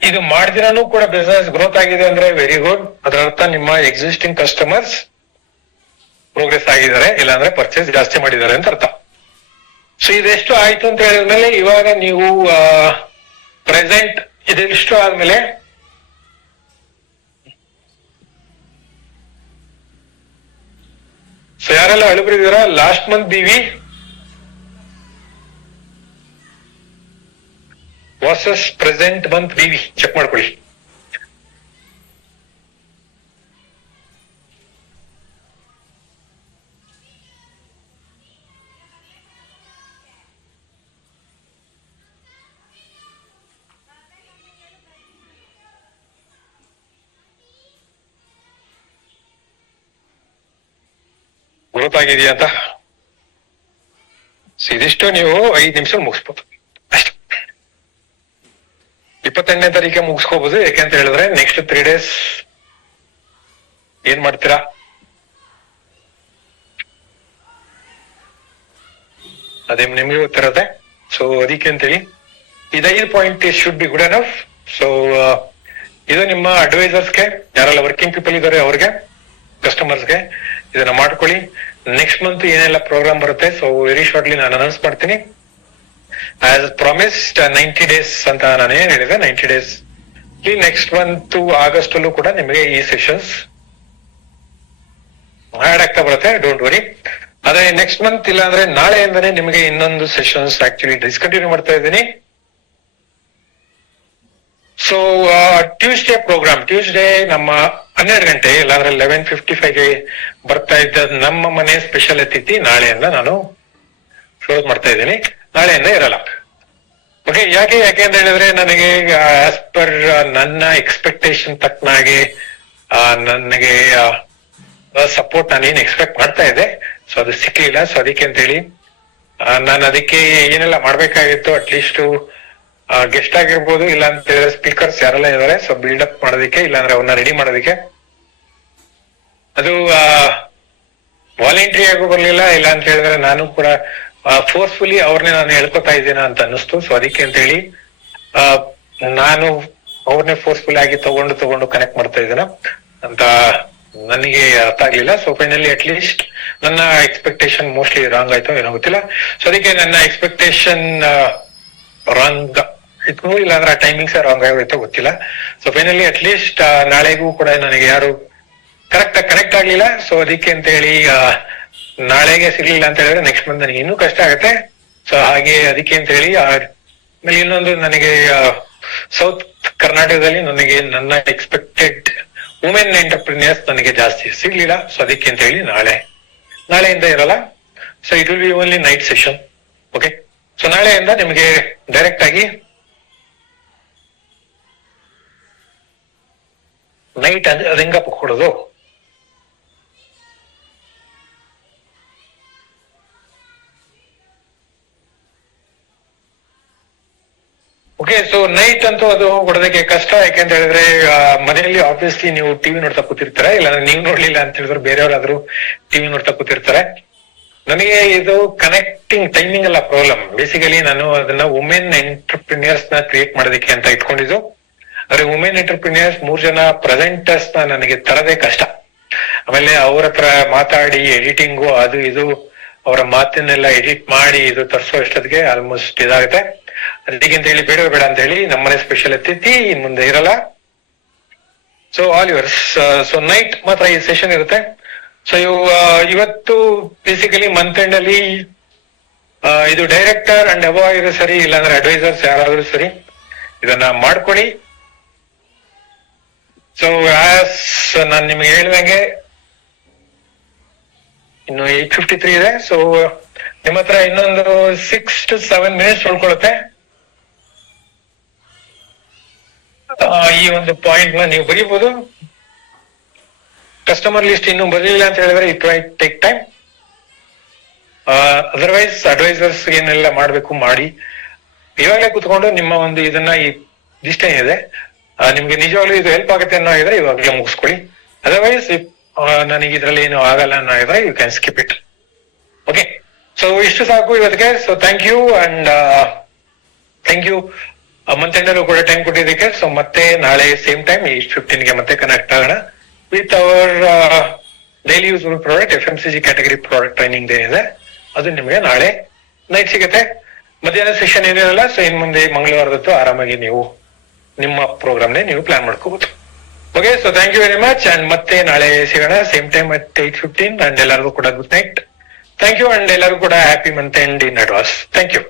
ಇದು ಮಾಡಿದಿರಾನು ಕೂಡ ಬಿಸ್ನೆಸ್ ಗ್ರೋತ್ ಆಗಿದೆ ಅಂದ್ರೆ ವೆರಿ ಗುಡ್. ಅದರ ಅರ್ಥ ನಿಮ್ಮ ಎಕ್ಸಿಸ್ಟಿಂಗ್ ಕಸ್ಟಮರ್ಸ್ ಪ್ರೋಗ್ರೆಸ್ ಆಗಿದ್ದಾರೆ, ಇಲ್ಲಾಂದ್ರೆ ಪರ್ಚೇಸ್ ಜಾಸ್ತಿ ಮಾಡಿದ್ದಾರೆ ಅಂತ ಅರ್ಥ. ಸೊ ಇದೆಷ್ಟು ಆಯ್ತು ಅಂತ ಹೇಳಿದ್ಮೇಲೆ ಇವಾಗ ನೀವು ಪ್ರೆಸೆಂಟ್ ಇದೆಷ್ಟು ಆದ್ಮೇಲೆ ಸೊ ಯಾರೆಲ್ಲ ಅಳುಬರಿದ್ದೀರಾ last month BV versus present month BV check ಮಾಡ್ಕೊಳ್ಳಿ. ಗ್ರೋತ್ ಆಗಿದೆಯಾ ಅಂತ. ಇದಿಷ್ಟು ನೀವು 5 ನಿಮಿಷ ಮುಗಿಸ್ಬೋದು ಅಷ್ಟೇ. 28ನೇ ತಾರೀಕೆ ಮುಗಿಸ್ಕೋಬಹುದು. ಯಾಕೆಂತ ಹೇಳಿದ್ರೆ ನೆಕ್ಸ್ಟ್ 3 days ಏನ್ ಮಾಡ್ತೀರಾ, ಅದೇ ನಿಮ್ಗೆ ಗೊತ್ತಿರತ್ತೆ. ಸೊ ಅದಕ್ಕೆ ಅಂತೇಳಿ ಇದು 5 point should be good enough. So ಇದು ನಿಮ್ಮ ಅಡ್ವೈಸರ್ಸ್ಗೆ, ಯಾರೆಲ್ಲ ವರ್ಕಿಂಗ್ ಪೀಪಲ್ ಇದಾರೆ ಅವ್ರಿಗೆ, ಕಸ್ಟಮರ್ಸ್ಗೆ ಇದನ್ನ ಮಾಡ್ಕೊಳ್ಳಿ. ನೆಕ್ಸ್ಟ್ ಮಂತ್ ಏನೆಲ್ಲ ಪ್ರೋಗ್ರಾಮ್ ಬರುತ್ತೆ ಸೊ ವೆರಿ ಶಾರ್ಟ್ಲಿ ನಾನು ಅನೌನ್ಸ್ ಮಾಡ್ತೀನಿ. ಆಸ್ ಪ್ರಾಮಿಸ್ಡ್ 90 days ಅಂತ ನಾನು ಏನ್ ಹೇಳಿದೆ, 90 days ನೆಕ್ಸ್ಟ್ ಮಂತ್ ಆಗಸ್ಟ್ ಅಲ್ಲೂ ಕೂಡ ನಿಮಗೆ ಈ ಸೆಷನ್ಸ್ ಆಡ್ ಆಗ್ತಾ ಬರುತ್ತೆ, ಡೋಂಟ್ ವರಿ. ಅದೇ ನೆಕ್ಸ್ಟ್ ಮಂತ್ ಇಲ್ಲ ಅಂದ್ರೆ ನಾಳೆಯಿಂದನೇ ನಿಮಗೆ ಇನ್ನೊಂದು ಸೆಷನ್ಸ್ ಆಕ್ಚುಲಿ ಡಿಸ್ಕಂಟಿನ್ಯೂ ಮಾಡ್ತಾ ಇದ್ದೀನಿ. ಸೊ ಟ್ಯೂಸ್ಡೇ ಪ್ರೋಗ್ರಾಮ್, ಟ್ಯೂಸ್ಡೇ ನಮ್ಮ 12 ಗಂಟೆ ಇಲ್ಲಾಂದ್ರೆ 11:55 ಬರ್ತಾ ಇದ್ದ ನಮ್ಮ ಮನೆ ಸ್ಪೆಷಲ್ ಅತಿಥಿ ನಾಳೆಯಿಂದ ನಾನು ಕ್ಲೋಸ್ ಮಾಡ್ತಾ ಇದ್ದೀನಿ. ನಾಳೆಯಿಂದ ಇರಲ್ಲ. ಓಕೆ, ಯಾಕೆ ಅಂತ ಹೇಳಿದ್ರೆ ನನಗೆ ಆಸ್ ಪರ್ ನನ್ನ ಎಕ್ಸ್ಪೆಕ್ಟೇಷನ್ ತಕ್ಕನಾಗೆ ನನಗೆ ಸಪೋರ್ಟ್ ನಾನು ಏನ್ ಎಕ್ಸ್ಪೆಕ್ಟ್ ಮಾಡ್ತಾ ಇದ್ದೆ ಸೊ ಅದು ಸಿಕ್ಲಿಲ್ಲ. ಸೊ ಅದಕ್ಕೆ ಅಂತ ಹೇಳಿ ನಾನು ಅದಕ್ಕೆ ಏನೆಲ್ಲ ಮಾಡ್ಬೇಕಾಗಿತ್ತು, ಅಟ್ಲೀಸ್ಟ್ ಗೆಸ್ಟ್ ಆಗಿರ್ಬೋದು, ಇಲ್ಲ ಅಂತ ಹೇಳಿದ್ರೆ ಸ್ಪೀಕರ್ಸ್ ಯಾರೆಲ್ಲ ಇದಾರೆ ಸೊ ಬಿಲ್ಡ್ ಅಪ್ ಮಾಡೋದಕ್ಕೆ, ಇಲ್ಲಾಂದ್ರೆ ಅವನ್ನ ರೆಡಿ ಮಾಡೋದಕ್ಕೆ ಅದು ವಾಲಂಟ್ರಿ ಆಗು ಬರ್ಲಿಲ್ಲ. ಇಲ್ಲ ಅಂತ ಹೇಳಿದ್ರೆ ನಾನು ಕೂಡ ಫೋರ್ಸ್ಫುಲಿ ಅವ್ರನ್ನೇ ನಾನು ಹೇಳ್ಕೊತಾ ಇದ್ದೀನ ಅಂತ ಅನ್ನಿಸ್ತು. ಸೊ ಅದಕ್ಕೆ ಅಂತ ಹೇಳಿ ನಾನು ಅವ್ರನ್ನೇ ಫೋರ್ಸ್ಫುಲ್ ಆಗಿ ತಗೊಂಡು ಕನೆಕ್ಟ್ ಮಾಡ್ತಾ ಇದ್ದೀನ ಅಂತ ನನಗೆ ಅರ್ಥ ಆಗ್ಲಿಲ್ಲ. ಸೊ ಫೈನಲಿ ಅಟ್ಲೀಸ್ಟ್ ನನ್ನ ಎಕ್ಸ್ಪೆಕ್ಟೇಷನ್ ಮೋಸ್ಟ್ಲಿ ರಾಂಗ್ ಆಯ್ತು ಏನೋ ಗೊತ್ತಿಲ್ಲ. ಸೊ ಅದಕ್ಕೆ ನನ್ನ ಎಕ್ಸ್ಪೆಕ್ಟೇಷನ್ ರಾಂಗ್ ಇತ್ತು, ಇಲ್ಲಾಂದ್ರೆ ಆ ಟೈಮಿಂಗ್ಸ್ ರಾಂಗ್ ಆಗೋಯ್ತೋ ಗೊತ್ತಿಲ್ಲ. ಸೊ ಫೈನಲಿ ಅಟ್ಲೀಸ್ಟ್ ನಾಳೆಗೂ ಕೂಡ ನನಗೆ ಯಾರು ಕರೆಕ್ಟ್ ಆಗ್ಲಿಲ್ಲ. ಸೊ ಅದಕ್ಕೆ ಅಂತ ಹೇಳಿ ನಾಳೆಗೆ ಸಿಗ್ಲಿಲ್ಲ ಅಂತ ಹೇಳಿದ್ರೆ ನೆಕ್ಸ್ಟ್ ಮಂತ್ ನನಗೆ ಇನ್ನೂ ಕಷ್ಟ ಆಗುತ್ತೆ. ಸೊ ಹಾಗೆ ಅದಕ್ಕೆ ಅಂತ ಹೇಳಿ ಆಮೇಲೆ ಇನ್ನೊಂದು ನನಗೆ ಸೌತ್ ಕರ್ನಾಟಕದಲ್ಲಿ ನನಗೆ ನನ್ನ ಎಕ್ಸ್ಪೆಕ್ಟೆಡ್ ವುಮೆನ್ ಎಂಟರ್ಪ್ರಿನಿಯರ್ಸ್ ನನಗೆ ಜಾಸ್ತಿ ಸಿಗ್ಲಿಲ್ಲ. ಸೊ ಅದಕ್ಕೆ ಅಂತ ಹೇಳಿ ನಾಳೆಯಿಂದ ಇರಲ್ಲ. So it will be only night session. Okay, so ನಾಳೆಯಿಂದ ನಿಮಗೆ ಡೈರೆಕ್ಟ್ ಆಗಿ ನೈಟ್ ಅದು ಹೆಂಗಪ್ಪ ಕೊಡೋದು, ಓಕೆ. ಸೊ ನೈಟ್ ಅಂತೂ ಅದು ಕೊಡೋದಕ್ಕೆ ಕಷ್ಟ. ಯಾಕೆಂತ ಹೇಳಿದ್ರೆ ಮನೆಯಲ್ಲಿ ಆಬ್ವಿಯಸ್ಲಿ ನೀವು ಟಿವಿ ನೋಡ್ತಾ ಕೂತಿರ್ತಾರೆ, ಇಲ್ಲ ನೀವು ನೋಡ್ಲಿಲ್ಲ ಅಂತ ಹೇಳಿದ್ರೆ ಬೇರೆಯವ್ರಾದ್ರೂ ಟಿವಿ ನೋಡ್ತಾ ಕೂತಿರ್ತಾರೆ. ನನಗೆ ಇದು ಕನೆಕ್ಟಿಂಗ್ ಟೈಮಿಂಗ್ ಅಲ್ಲ ಪ್ರಾಬ್ಲಮ್. ಬೇಸಿಕಲಿ ನಾನು ಅದನ್ನ ವುಮೆನ್ ಎಂಟರ್ಪ್ರಿನಿಯರ್ಸ್ ನ ಕ್ರಿಯೇಟ್ ಮಾಡೋದಕ್ಕೆ ಅಂತ ಇಟ್ಕೊಂಡಿದ್ದು. ಆದ್ರೆ ವುಮೆನ್ ಎಂಟರ್ಪ್ರಿನಿಯರ್ಸ್ 3 ಜನ ಪ್ರೆಸೆಂಟರ್ಸ್ ನ ನನಗೆ ತರದೇ ಕಷ್ಟ. ಆಮೇಲೆ ಅವ್ರ ಹತ್ರ ಮಾತಾಡಿ ಎಡಿಟಿಂಗು ಅದು ಇದು ಅವರ ಮಾತನ್ನೆಲ್ಲ ಎಡಿಟ್ ಮಾಡಿ ಇದು ತರ್ಸೋ ಅಷ್ಟೊತ್ತಿಗೆ ಆಲ್ಮೋಸ್ಟ್ ಇದಾಗುತ್ತೆ. ಅದಕ್ಕಿಂತ ಹೇಳಿ ಬೇಡ ಬೇಡ ಅಂತ ಹೇಳಿ ನಮ್ಮನೆ ಸ್ಪೆಷಲ್ ಎತ್ತಿತಿ ಇನ್ ಮುಂದೆ ಇರಲ್ಲ. So all yours. So night ಮಾತ್ರ ಈ ಸೆಷನ್ ಇರುತ್ತೆ. ಸೊ ಇವತ್ತು ಬೇಸಿಕಲಿ ಮಂತ್ ಎಂಡ್ ಅಲ್ಲಿ ಇದು ಡೈರೆಕ್ಟರ್ ಅಂಡ್ ಅಬೋ ಆಗಿರೋ ಸರಿ, ಇಲ್ಲಾಂದ್ರೆ ಅಡ್ವೈಸರ್ಸ್ ಯಾರಾದ್ರೂ ಸರಿ ಇದನ್ನ ಮಾಡ್ಕೊಳ್ಳಿ. ಸೊ ನಾನು ನಿಮ್ಗೆ ಹೇಳ್ದಂಗೆ ಇನ್ನು 8:53 ಇದೆ. ಸೊ ನಿಮ್ಮ ಹತ್ರ ಇನ್ನೊಂದು 6 to 7 minutes ಉಳ್ಕೊಳುತ್ತೆ. ಈ ಒಂದು ಪಾಯಿಂಟ್ ನ ನೀವು ಬರೀಬಹುದು. ಕಸ್ಟಮರ್ ಲಿಸ್ಟ್ ಇನ್ನು ಬರಲಿಲ್ಲ ಅಂತ ಹೇಳಿದ್ರೆ it might take time. Otherwise advisors ಏನೆಲ್ಲ ಮಾಡ್ಬೇಕು ಮಾಡಿ ಇವಾಗಲೇ ಕುತ್ಕೊಂಡು ನಿಮ್ಮ ಒಂದು ಇದನ್ನ ಇಷ್ಟೇ ಇದೆ ನಿಮ್ಗೆ ನಿಜವಾಗ್ಲೂ ಇದು ಹೆಲ್ಪ್ ಆಗುತ್ತೆ ಅನ್ನೋ ಇದ್ರೆ ಇವಾಗಲೇ ಮುಗಿಸ್ಕೊಳ್ಳಿ. ಅದರ್ವೈಸ್ ನನಗೆ ಇದ್ರಲ್ಲಿ ಏನು ಆಗಲ್ಲ ಅನ್ನೋ ಇದ್ರೆ you can skip it. Okay, so ಇಷ್ಟು ಸಾಕು ಇವತ್ತಿಗೆ. So thank you and thank you month ಎಂಡಲ್ಲೂ ಕೂಡ ಟೈಮ್ ಕೊಟ್ಟಿದ್ದಕ್ಕೆ. ಸೊ ಮತ್ತೆ ನಾಳೆ ಸೇಮ್ ಟೈಮ್ 8:15 ಮತ್ತೆ ಕನೆಕ್ಟ್ ಆಗೋಣ with our daily use product FMCG category product training ಏನಿದೆ ಅದು ನಿಮಗೆ ನಾಳೆ ನೈಟ್ ಸಿಗುತ್ತೆ. ಮಧ್ಯಾಹ್ನ ಸೆಷನ್ ಏನಿರಲ್ಲ. ಸೊ ಇನ್ ಮುಂದೆ ಮಂಗಳವಾರದತ್ತು ಆರಾಮಾಗಿ ನೀವು ನಿಮ್ಮ ಪ್ರೋಗ್ರಾಮ್ನೇ ನೀವು ಪ್ಲಾನ್ ಮಾಡ್ಕೋಬಹುದು. Okay, so thank you very much and ಮತ್ತೆ ನಾಳೆ ಸಿಗೋಣ ಸೇಮ್ ಟೈಮ್ ಅಟ್ 8:15 ಅಂಡ್ ಎಲ್ಲರಿಗೂ ಕೂಡ good night. Thank you and ಎಲ್ಲರಿಗೂ ಕೂಡ happy month end in advance. Thank you.